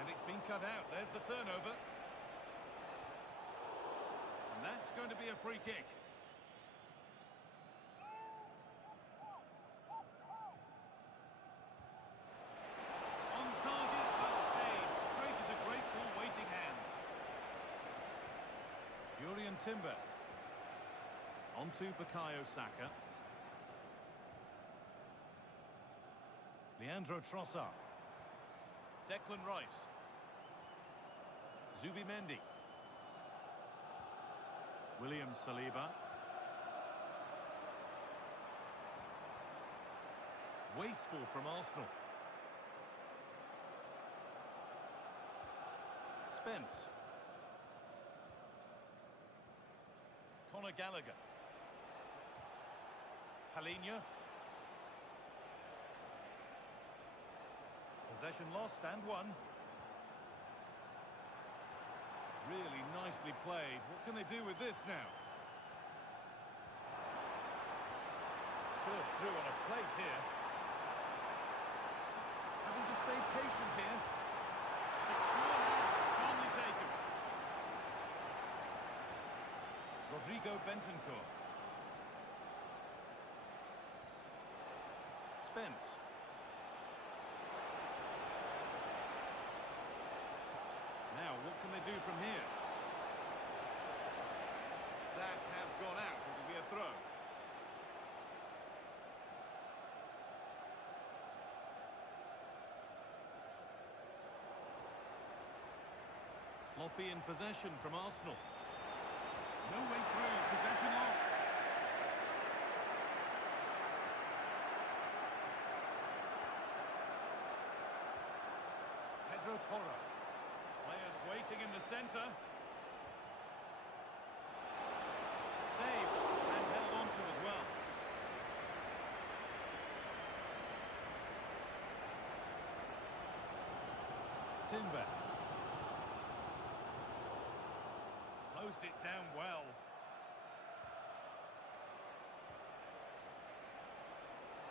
And it's been cut out. There's the turnover. And that's going to be a free kick. On target, but obtained. Straight into Jurriën Timber. On to Bukayo Saka. Leandro Trossard. Declan Rice. Zubimendi. William Saliba. Wasteful from Arsenal. Spence. Conor Gallagher. Palhinha. Possession lost and won. Really nicely played. What can they do with this now? Served through on a plate here. Having to stay patient here. Secure hands, calmly taken. Rodrigo Bentancur. Spence. Now, what can they do from here? That has gone out. It will be a throw. Sloppy in possession from Arsenal. No way through. Possession lost. Pedro Porro. Players waiting in the centre. Saved and held on to as well. Timber. Closed it down well.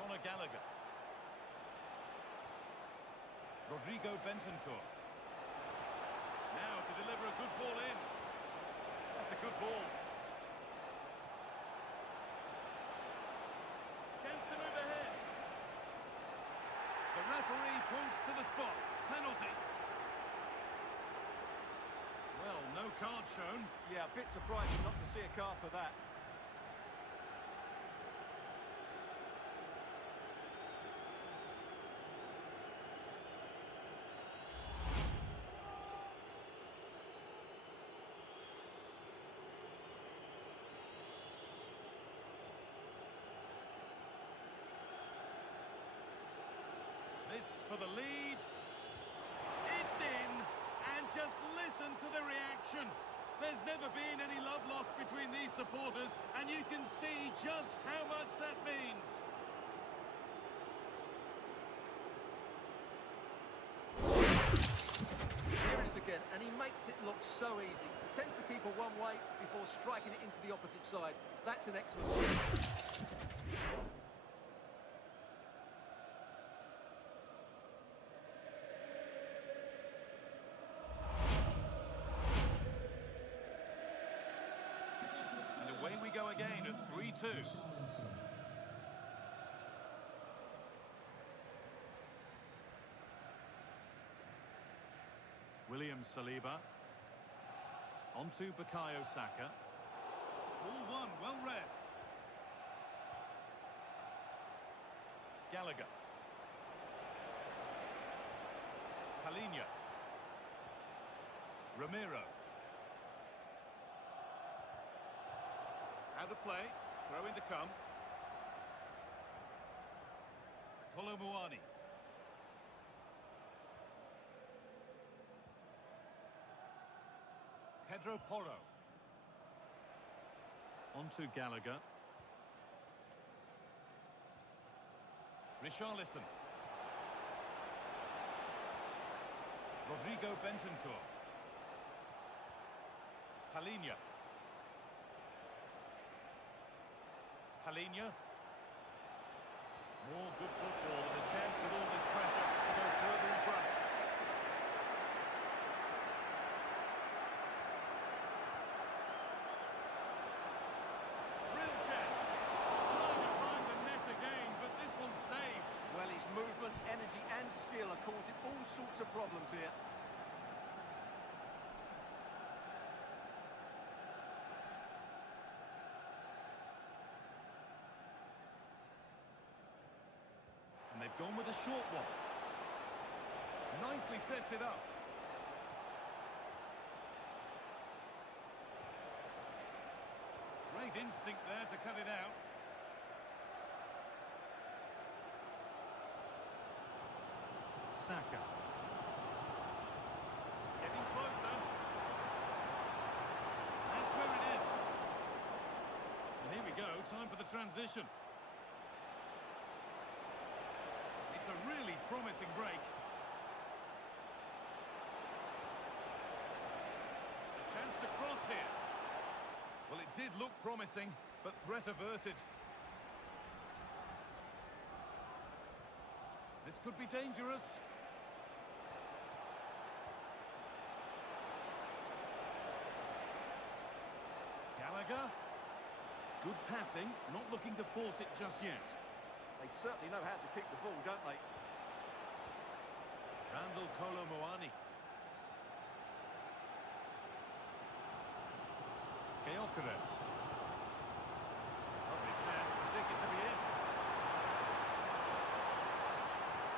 Conor Gallagher. Rodrigo Bentancur. Now to deliver a good ball in. That's a good ball. Chance to move ahead. The referee points to the spot. Penalty. Well, no card shown. Yeah, a bit surprising not to see a card for that. This for the lead. It's in, and just listen to the reaction. There's never been any love lost between these supporters, and you can see just how much that means. Here it is again, and he makes it look so easy. He sends the keeper one way before striking it into the opposite side. That's an excellent goal. Away we go again at 3-2. William Saliba. On to Bukayo Saka. Ball one, well read. Gallagher. Palhinha. Ramiro. Out of play, throw in to come. Kolomuani. Pedro Porro. On to Gallagher. Richarlison. Rodrigo Bentancur. Palhinha. Palhinha. More good football and a chance with all this pressure to go further in front. Real chance. Trying to find the net again, but this one's saved. Well, his movement, energy and skill are causing all sorts of problems here. Gone with a short one. Nicely sets it up. Great instinct there to cut it out. Saka. Getting closer. That's where it ends. And here we go, time for the transition. It's a really promising break. A chance to cross here. Well, it did look promising, but threat averted. This could be dangerous. Gallagher. Good passing, not looking to force it just yet. They certainly know how to kick the ball, don't they? Randall Kolo Muani. Gyökeres. Lovely pass, the ticket to the end.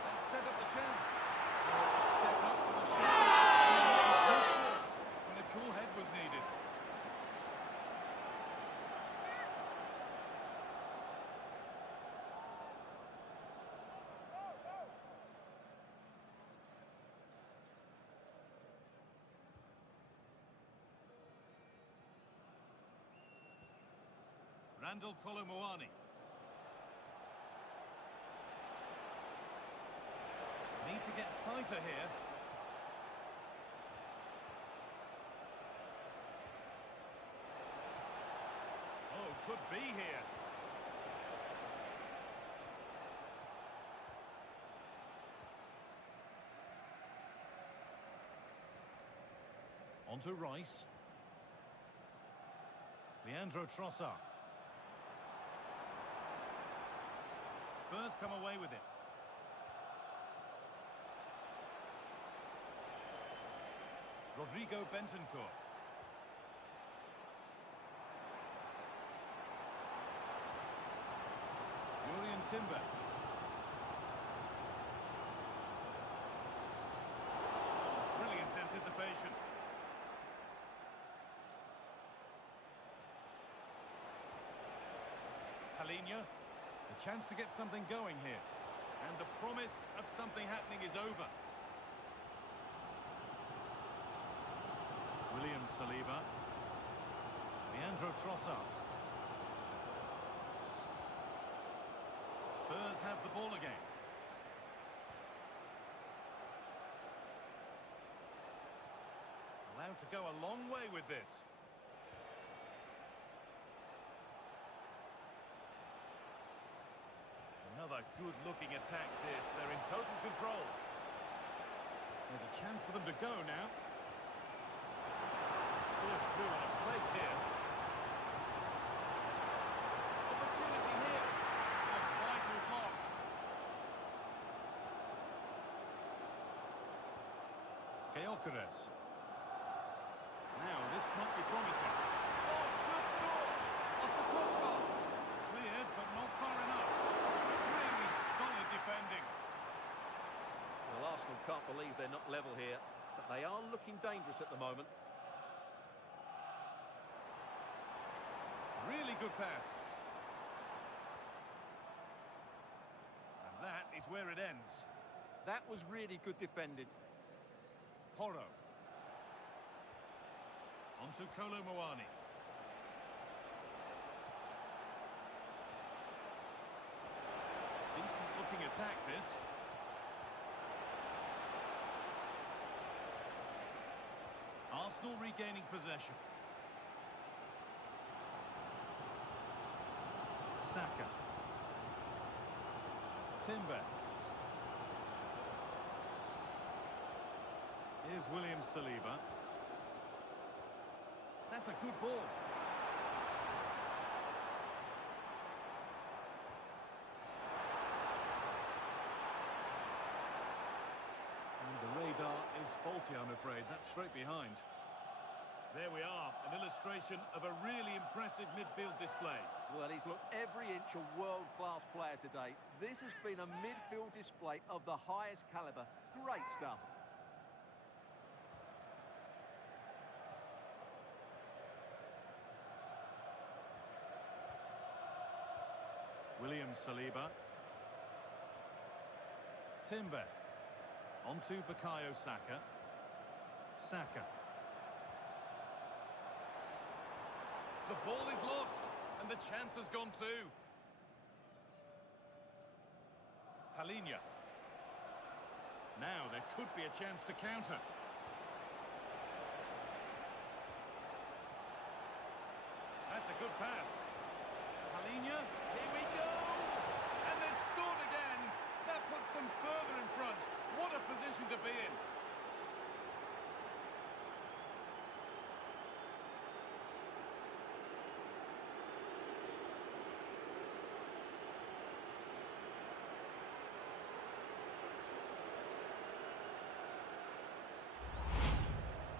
And set up the chance. Set up for the shot. When a cool head was needed. Randall Kolo Muani. Need to get tighter here. Oh, could be here. On to Rice. Leandro Trossard. Spurs come away with it. Rodrigo Bentancur. Julian Timber. Brilliant anticipation. Palinha. A chance to get something going here. And the promise of something happening is over. William Saliba. Leandro Trossard. Spurs have the ball again. Allowed to go a long way with this. Another good-looking attack this. They're in total control. There's a chance for them to go now. Served through on a plate here. Opportunity here. A vital block. Gyökeres. Now, this might be promising. Oh, should score! Off the crossbar. Cleared, but not far enough. Really solid defending. Well, Arsenal can't believe they're not level here, but they are looking dangerous at the moment. Really good pass. And that is where it ends. That was really good defending. Porro. On to Kolo Muani. Decent looking attack this. Arsenal regaining possession. Saka. Timber. Here's William Saliba. That's a good ball. And the radar is faulty, I'm afraid. That's straight behind. There we are, an illustration of a really impressive midfield display. Well, he's looked every inch a world-class player today. This has been a midfield display of the highest calibre. Great stuff. William Saliba. Timber. Onto Bukayo Saka. Saka. The ball is lost, and the chance has gone too. Palhinha. Now there could be a chance to counter. That's a good pass. Palhinha, here we go! And they've scored again! That puts them further in front. What a position to be in.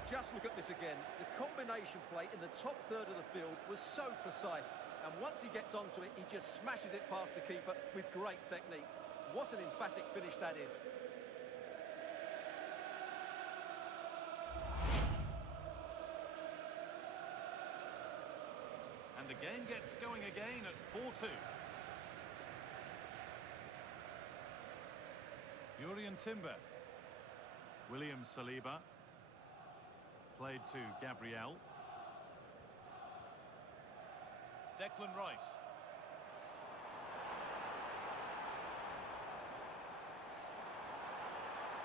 Just look at this again. The combination play in the top third of the field was so precise. And once he gets onto it, he just smashes it past the keeper with great technique. What an emphatic finish that is. And the game gets going again at 4-2. Jurrien Timber. William Saliba. Played to Gabriel. Declan Rice.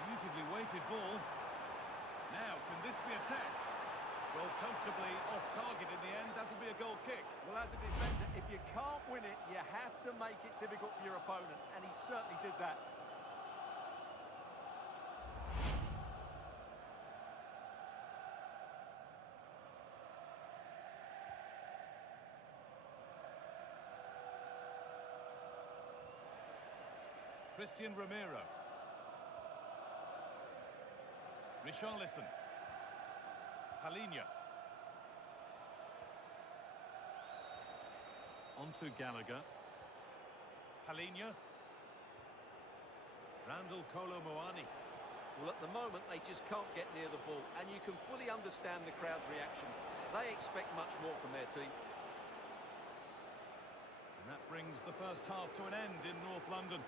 Beautifully weighted ball. Now, can this be attacked? Well, comfortably off target in the end. That'll be a goal kick. Well, as a defender, if you can't win it, you have to make it difficult for your opponent, and he certainly did that. Christian Romero. Richarlison. Palhinha. Onto Gallagher. Palhinha. Randall Kolo Muani. Well, at the moment, they just can't get near the ball, and you can fully understand the crowd's reaction. They expect much more from their team. And that brings the first half to an end in North London.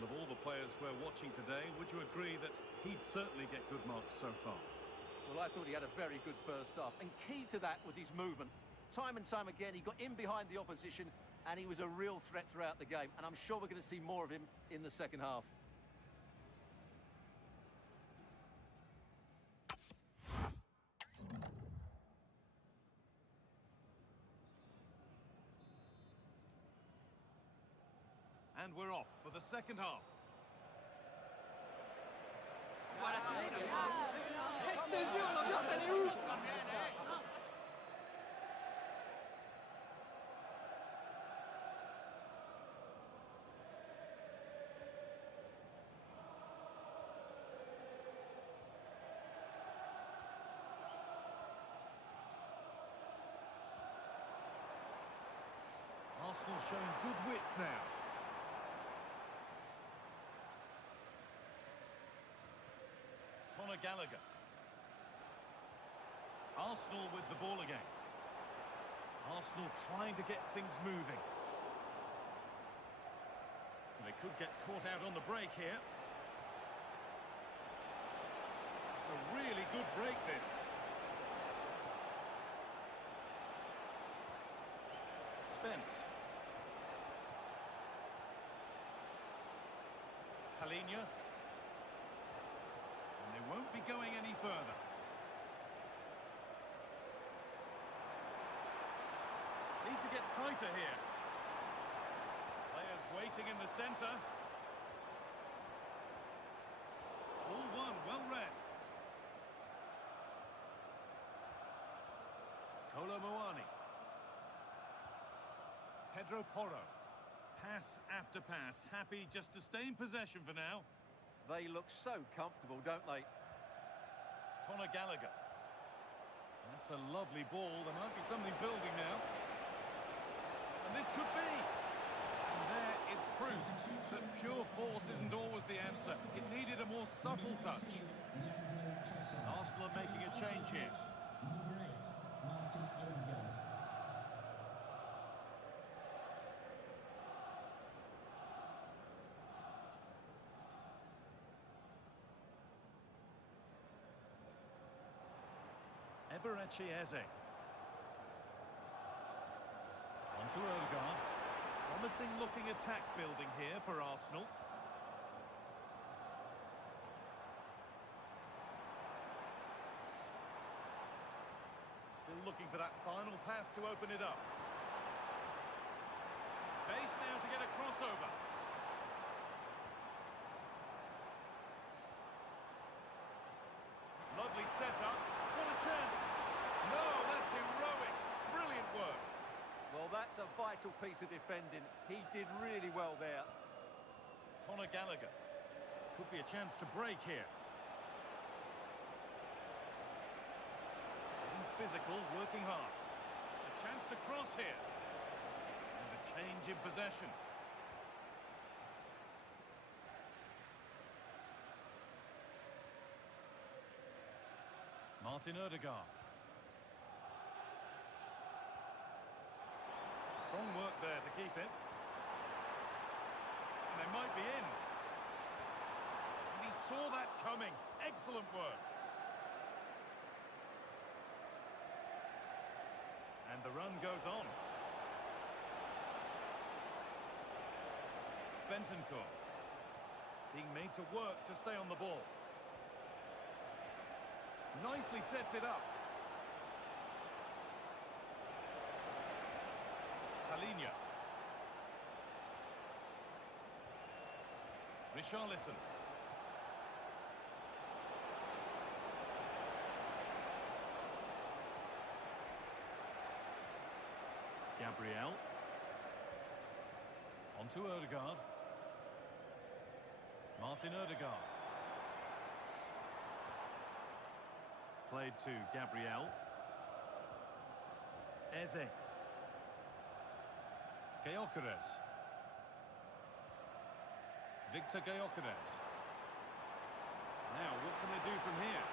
Well, of all the players we're watching today, would you agree that he'd certainly get good marks so far? Well, I thought he had a very good first half, and key to that was his movement. Time and time again, he got in behind the opposition, and he was a real threat throughout the game, and I'm sure we're going to see more of him in the second half. And we're off for the second half. Arsenal showing good width now. Gallagher. Arsenal with the ball again. Arsenal trying to get things moving. They could get caught out on the break here. It's a really good break, this. Spence. Palhinha. Won't be going any further. Need to get tighter here. Players waiting in the centre. All one, well read. Kolo Muani. Pedro Porro. Pass after pass, happy just to stay in possession for now. They look so comfortable, don't they? Conor Gallagher. That's a lovely ball. There might be something building now. And this could be. And there is proof that pure force isn't always the answer. It needed a more subtle touch. Arsenal are making a change here. Eberechi Eze. On to Odegaard. Promising looking attack building here for Arsenal. Still looking for that final pass to open it up. Space now to get a crossover. Lovely setup. What a chance. No, that's heroic. Brilliant work. Well, that's a vital piece of defending. He did really well there. Conor Gallagher. Could be a chance to break here. Being physical, working hard. A chance to cross here. And a change in possession. Martin Odegaard. Strong work there to keep it. And they might be in. And he saw that coming. Excellent work. And the run goes on. Bentancur. Being made to work to stay on the ball. Nicely sets it up. Palinia. Richarlison. Gabriel. On to Odegaard. Martin Odegaard. Played to Gabriel. Eze. Gyökeres. Victor Gyökeres. Now, what can they do from here?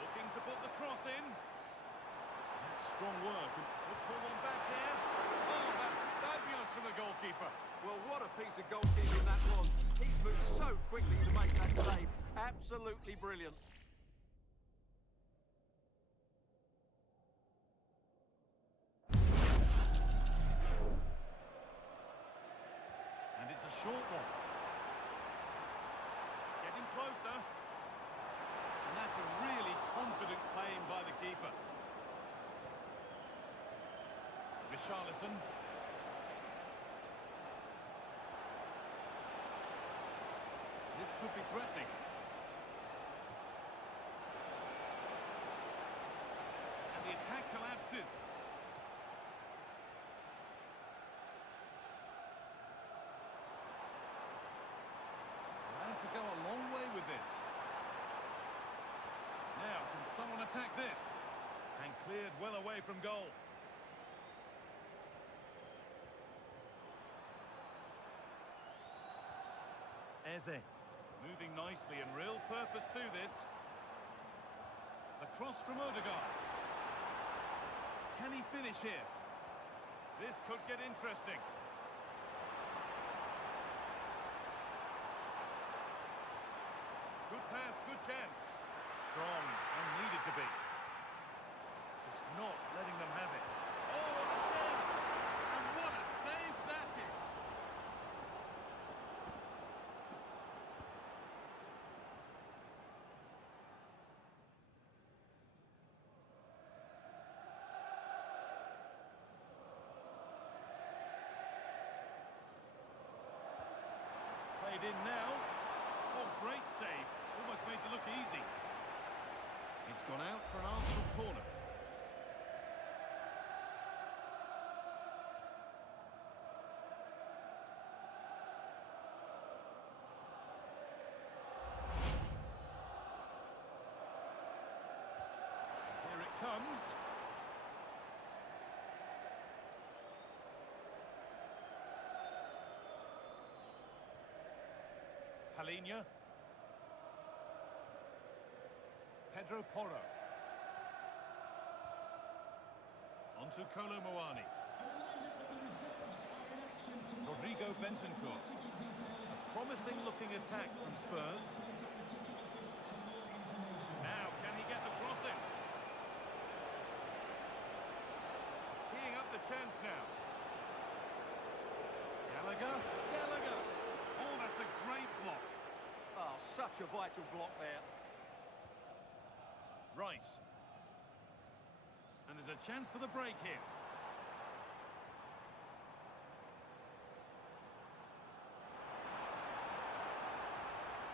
Looking to put the cross in. That's strong work. And we'll pull one back here. Oh, that's fabulous from the goalkeeper. Well, what a piece of goalkeeping that was. He moved so quickly to make that save. Absolutely brilliant. And it's a short one. Getting closer. And that's a really confident claim by the keeper. Richarlison. This could be threatening. And the attack collapses. Allowed to go a long way with this. Now, can someone attack this? And cleared well away from goal. Eze. Moving nicely and real purpose to this. A cross from Odegaard. Can he finish here? This could get interesting. Good pass, good chance. Strong and needed to be. Just not letting them have it. Oh, what a chance! And what a save that is! Played in now. Oh, great save. Almost made to look easy. It's gone out for an Arsenal corner. Palinha. Pedro Porro. On to Kolo Muani. Rodrigo Bentancur. A promising looking attack from Spurs. Now, can he get the crossing? Teeing up the chance now. Gallagher. Oh, that's a great block. Oh, such a vital block there. Rice. And there's a chance for the break here.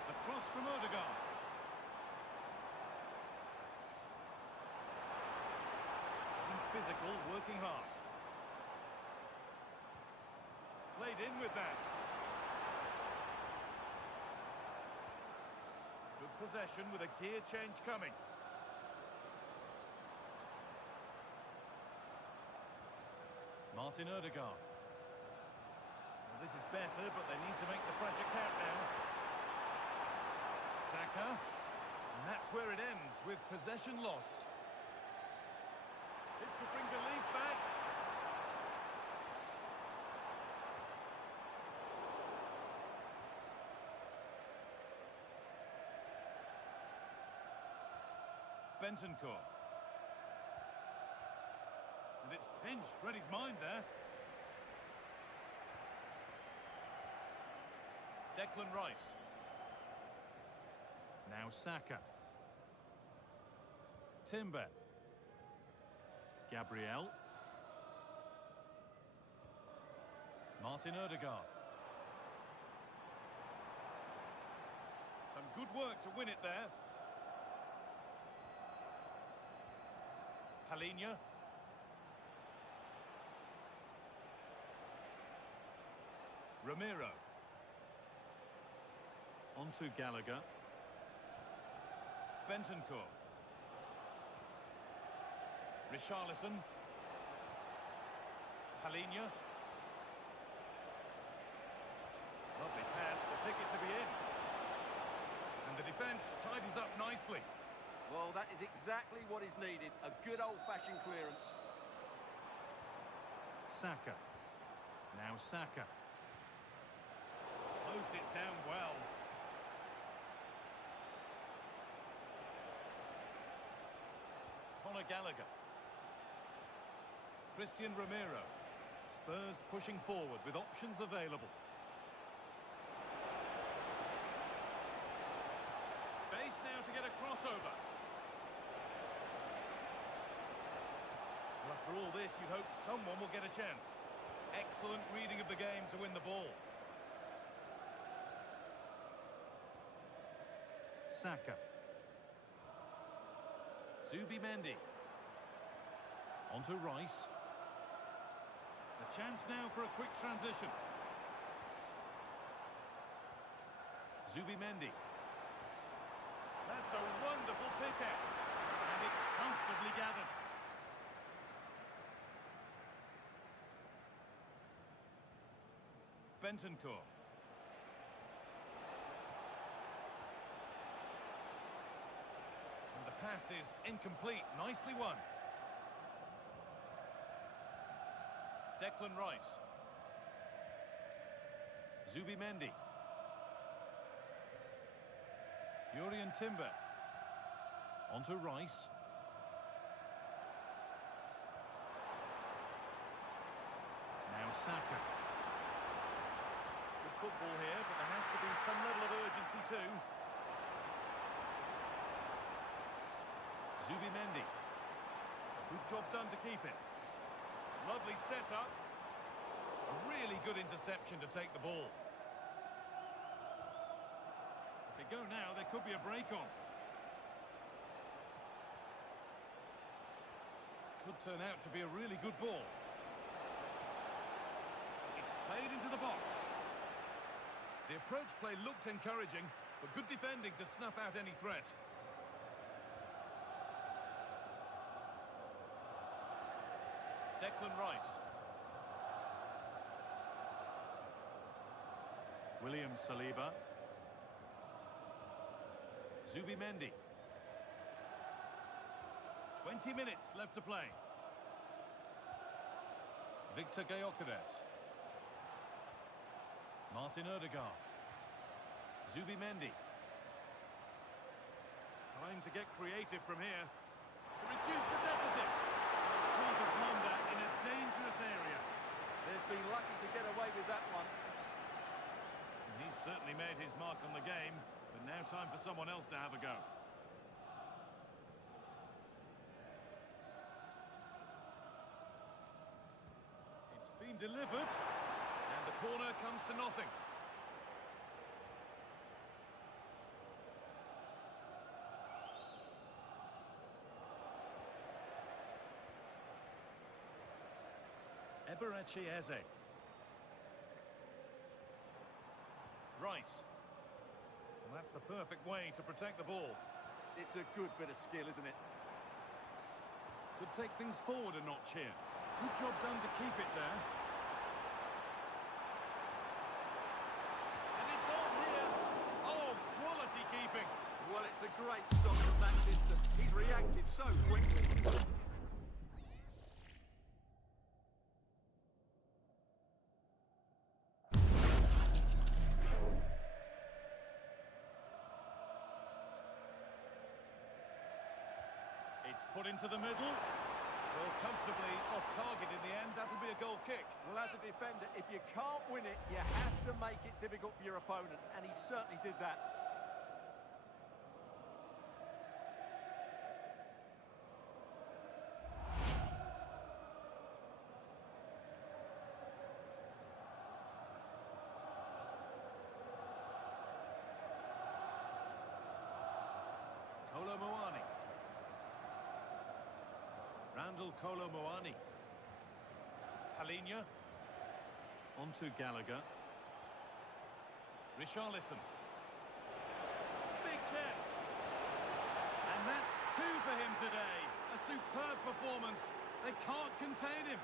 The cross from Odegaard. Being physical, working hard. Played in with that. Good possession with a gear change coming. Martin Odegaard. Well, this is better, but they need to make the pressure count now. Saka. And that's where it ends, with possession lost. This could bring belief back. Bentancur. And it's pinched, read his mind there. Declan Rice. Now Saka. Timber. Gabriel. Martin Odegaard. Some good work to win it there. Palinha. Romero. On to Gallagher. Bentancur. Richarlison. Palinha. Lovely pass, the ticket to be in. And the defence tidies up nicely. Well, that is exactly what is needed. A good old-fashioned clearance. Saka. Now Saka. Closed it down well. Conor Gallagher. Christian Romero. Spurs pushing forward with options available. Space now to get a crossover. Well, after all this, you'd hope someone will get a chance. Excellent reading of the game to win the ball. Saka. Zubimendi. On to Rice. A chance now for a quick transition. Zubimendi. That's a wonderful pick-out. And it's comfortably gathered. Bentancur. And the pass is incomplete. Nicely won. Declan Rice. Zubimendi. Jurrien Timber. On to Rice. Now Saka. Good football here, but there has to be some level of urgency too. Zubimendi. Good job done to keep it. Lovely setup. A really good interception to take the ball. If they go now, there could be a break on. Could turn out to be a really good ball. It's played into the box. The approach play looked encouraging, but good defending to snuff out any threat. Declan Rice. William Saliba. Zubimendi. 20 minutes left to play. Victor Gyökeres. Martin Ødegaard. Zubimendi. Time to get creative from here to reduce the deficit. Caught a blunder in a dangerous area. They've been lucky to get away with that one. He's certainly made his mark on the game, but now time for someone else to have a go. It's been delivered, and the corner comes to nothing. Eberechi Eze. Rice. Well, that's the perfect way to protect the ball. It's a good bit of skill, isn't it? Could take things forward a notch here. Good job done to keep it there. And it's on here. Oh, quality keeping. Well, it's a great stop from that distance. He's reacted so quickly. It's put into the middle. Well, comfortably off target in the end. That'll be a goal kick. Well, as a defender, if you can't win it, you have to make it difficult for your opponent, and he certainly did that. Kolo Muani. Randall Kolo Muani. Palinha. On to Gallagher. Richarlison. Big chance. And that's two for him today. A superb performance. They can't contain him.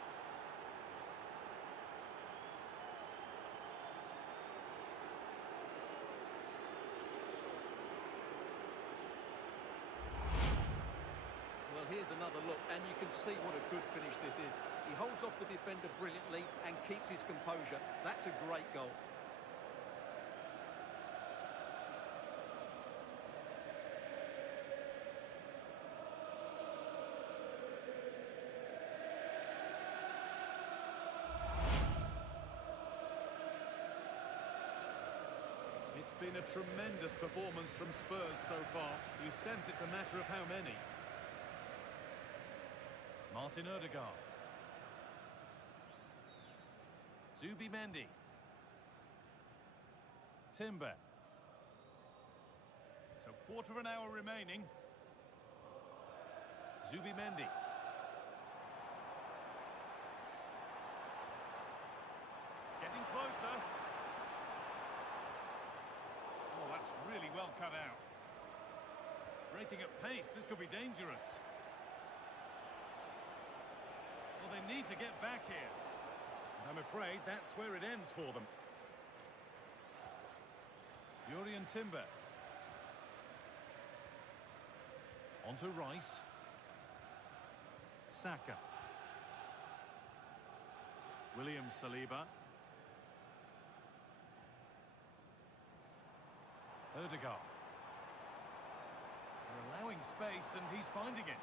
Well, here's another look, and you can see what a good finish this is. He holds off the defender brilliantly and keeps his composure. That's a great goal. It's been a tremendous performance from Spurs so far. You sense it's a matter of how many. Martin Ødegaard. Zubimendi. Timber. So quarter of an hour remaining. Zubimendi. Getting closer. Oh, that's really well cut out. Breaking at pace, this could be dangerous. Well, they need to get back here. I'm afraid that's where it ends for them. Jurrien Timber. On to Rice. Saka. William Saliba. Ødegaard. They're allowing space and he's finding it.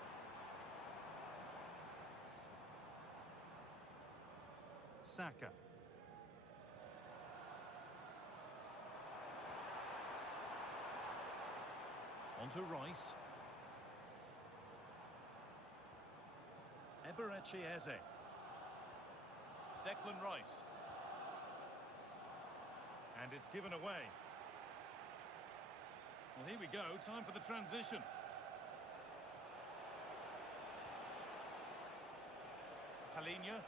Saka. On to Rice. Eberechi Eze. Declan Rice. And it's given away. Well, here we go. Time for the transition. Palinha.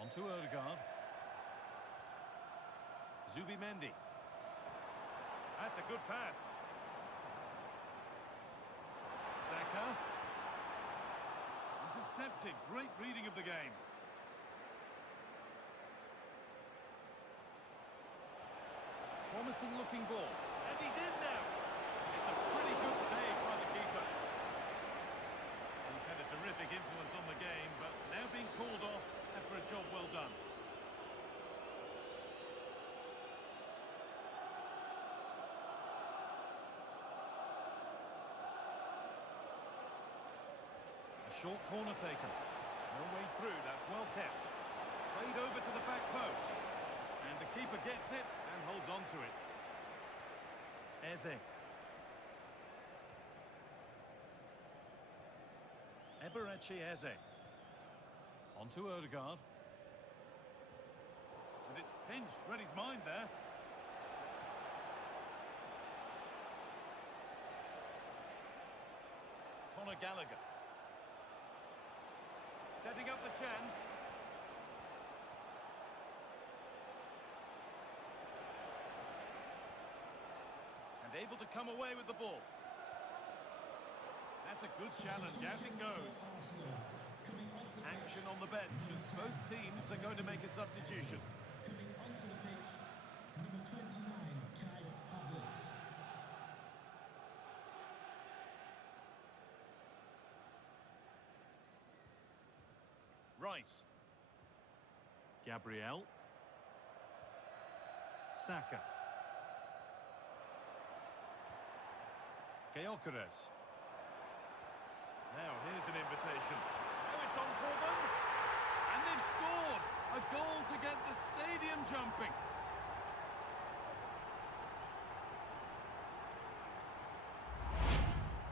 On to Ødegaard. Zubimendi. That's a good pass. Saka. Intercepted. Great reading of the game. promising-looking ball. And he's in now. It's a pretty good save by the keeper. He's had a terrific influence on the game, but now being called off after a job well done. A short corner taken. No way through, that's well kept. Played over to the back post. And the keeper gets it and holds on to it. Eze. Eberechi Eze. On to Odegaard. And it's pinched, read his mind there. Conor Gallagher. Setting up the chance. And able to come away with the ball. That's a good challenge, out it goes. Action on the bench as both teams are going to make a substitution. Coming onto the pitch, number 29, Kai Havertz. Rice. Gabriel. Saka. Gyökeres. Now here's an invitation. Now it's on for them. And they've scored. A goal to get the stadium jumping.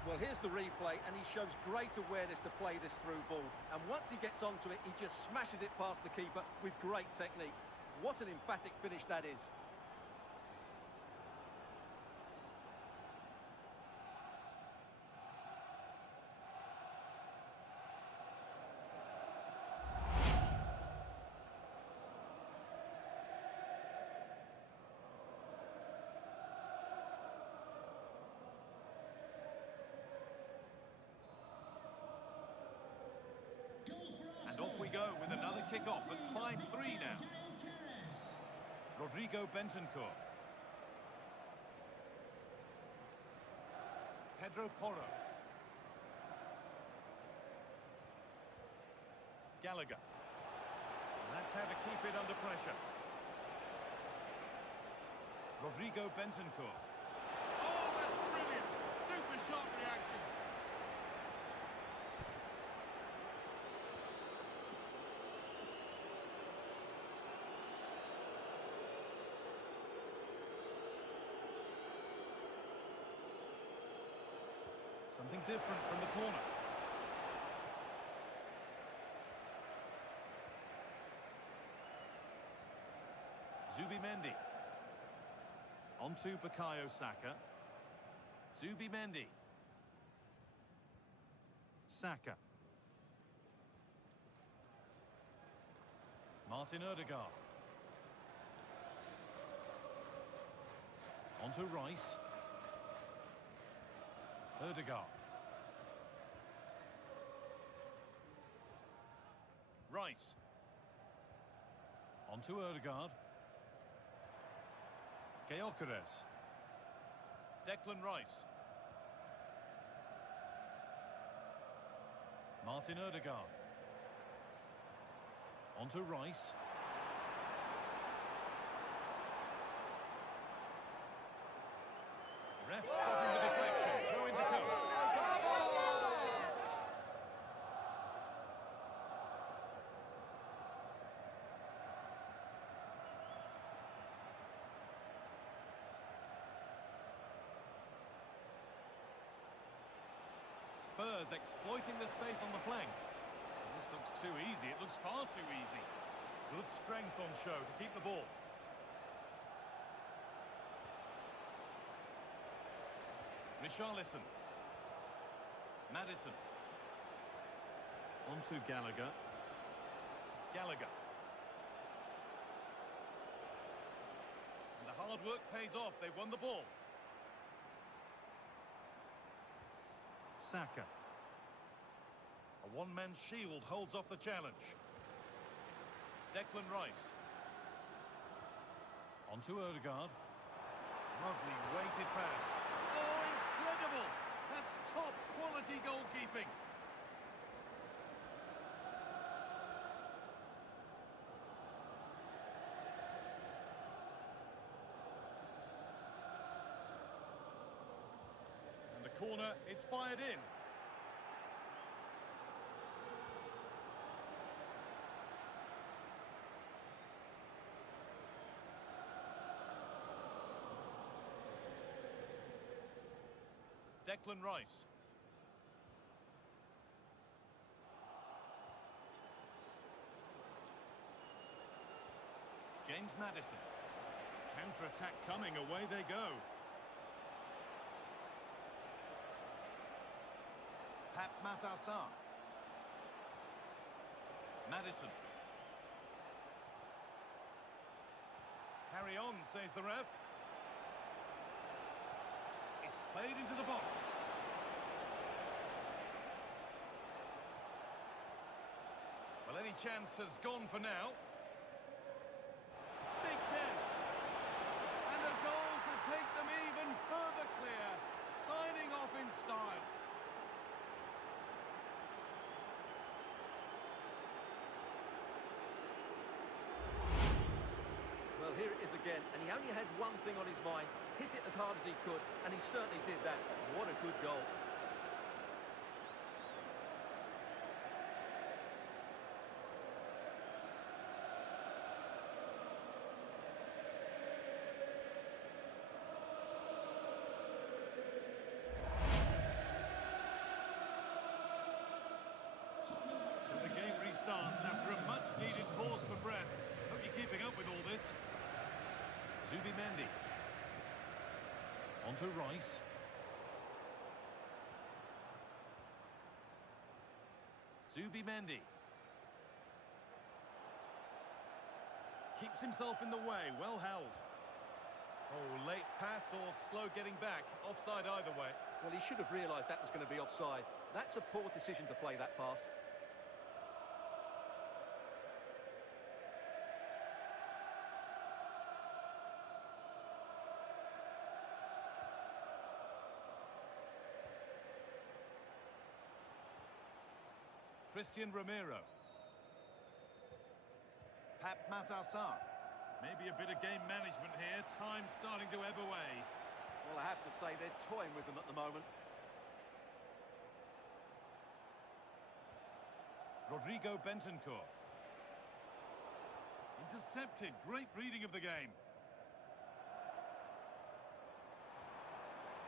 Well, here's the replay, and he shows great awareness to play this through ball. And once he gets onto it, he just smashes it past the keeper with great technique. What an emphatic finish that is. And off we go with another kick-off at 5-3 now. Rodrigo Bentancur. Pedro Porro. Gallagher. And that's how to keep it under pressure. Rodrigo Bentancur. Oh, that's brilliant! Super sharp reactions. Something different from the corner. Zubimendi. On to Bukayo Saka. Zubimendi. Saka. Martin Odegaard. On to Rice. Odegaard. Rice. On to Odegaard. Gyökeres. Declan Rice. Martin Odegaard. On to Rice. Ref spotting the deflection. Throw in to come. Spurs exploiting the space on the flank. This looks too easy. It looks far too easy. Good strength on show to keep the ball. Richarlison. Maddison. On to Gallagher. Gallagher. And the hard work pays off. They won the ball. Saka. A one-man shield holds off the challenge. Declan Rice. On to Odegaard. Lovely weighted pass. Oh, incredible! That's top quality goalkeeping. And the corner is fired in. Declan Rice. James Maddison. Counter-attack coming, away they go. Pat Matassar. Maddison. Carry on, says the ref. It's played into the box. Well, any chance has gone for now. Big chance. And a goal to take them even further clear. Signing off in style. Well, here it is again, and he only had one thing on his mind. Hit it as hard as he could, and he certainly did that. What a good goal. So the game restarts after a much-needed pause for breath. Hope you're keeping up with all this. Zubimendi. Onto Rice. Zubimendi. Keeps himself in the way, well held. Oh, late pass or slow getting back. Offside either way. Well, he should have realised that was going to be offside. That's a poor decision to play that pass. Christian Romero. Pat Matassar. Maybe a bit of game management here. Time starting to ebb away. Well, I have to say they're toying with them at the moment. Rodrigo Bentancur. Intercepted. Great reading of the game.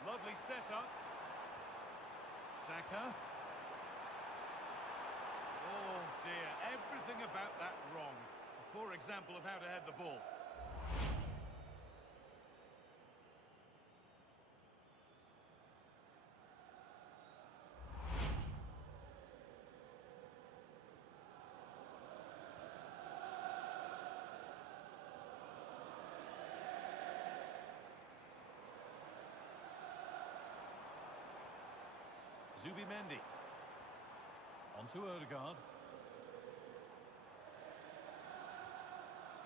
Lovely setup. Saka. Oh dear, everything about that wrong. A poor example of how to head the ball. Zubimendi. Onto Odegaard.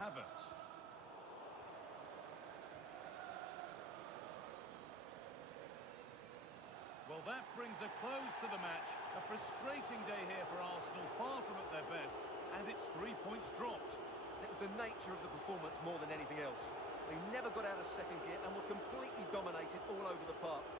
Havertz. Well, that brings a close to the match. A frustrating day here for Arsenal, far from at their best, and it's 3 points dropped. It was the nature of the performance more than anything else. They never got out of second gear and were completely dominated all over the park.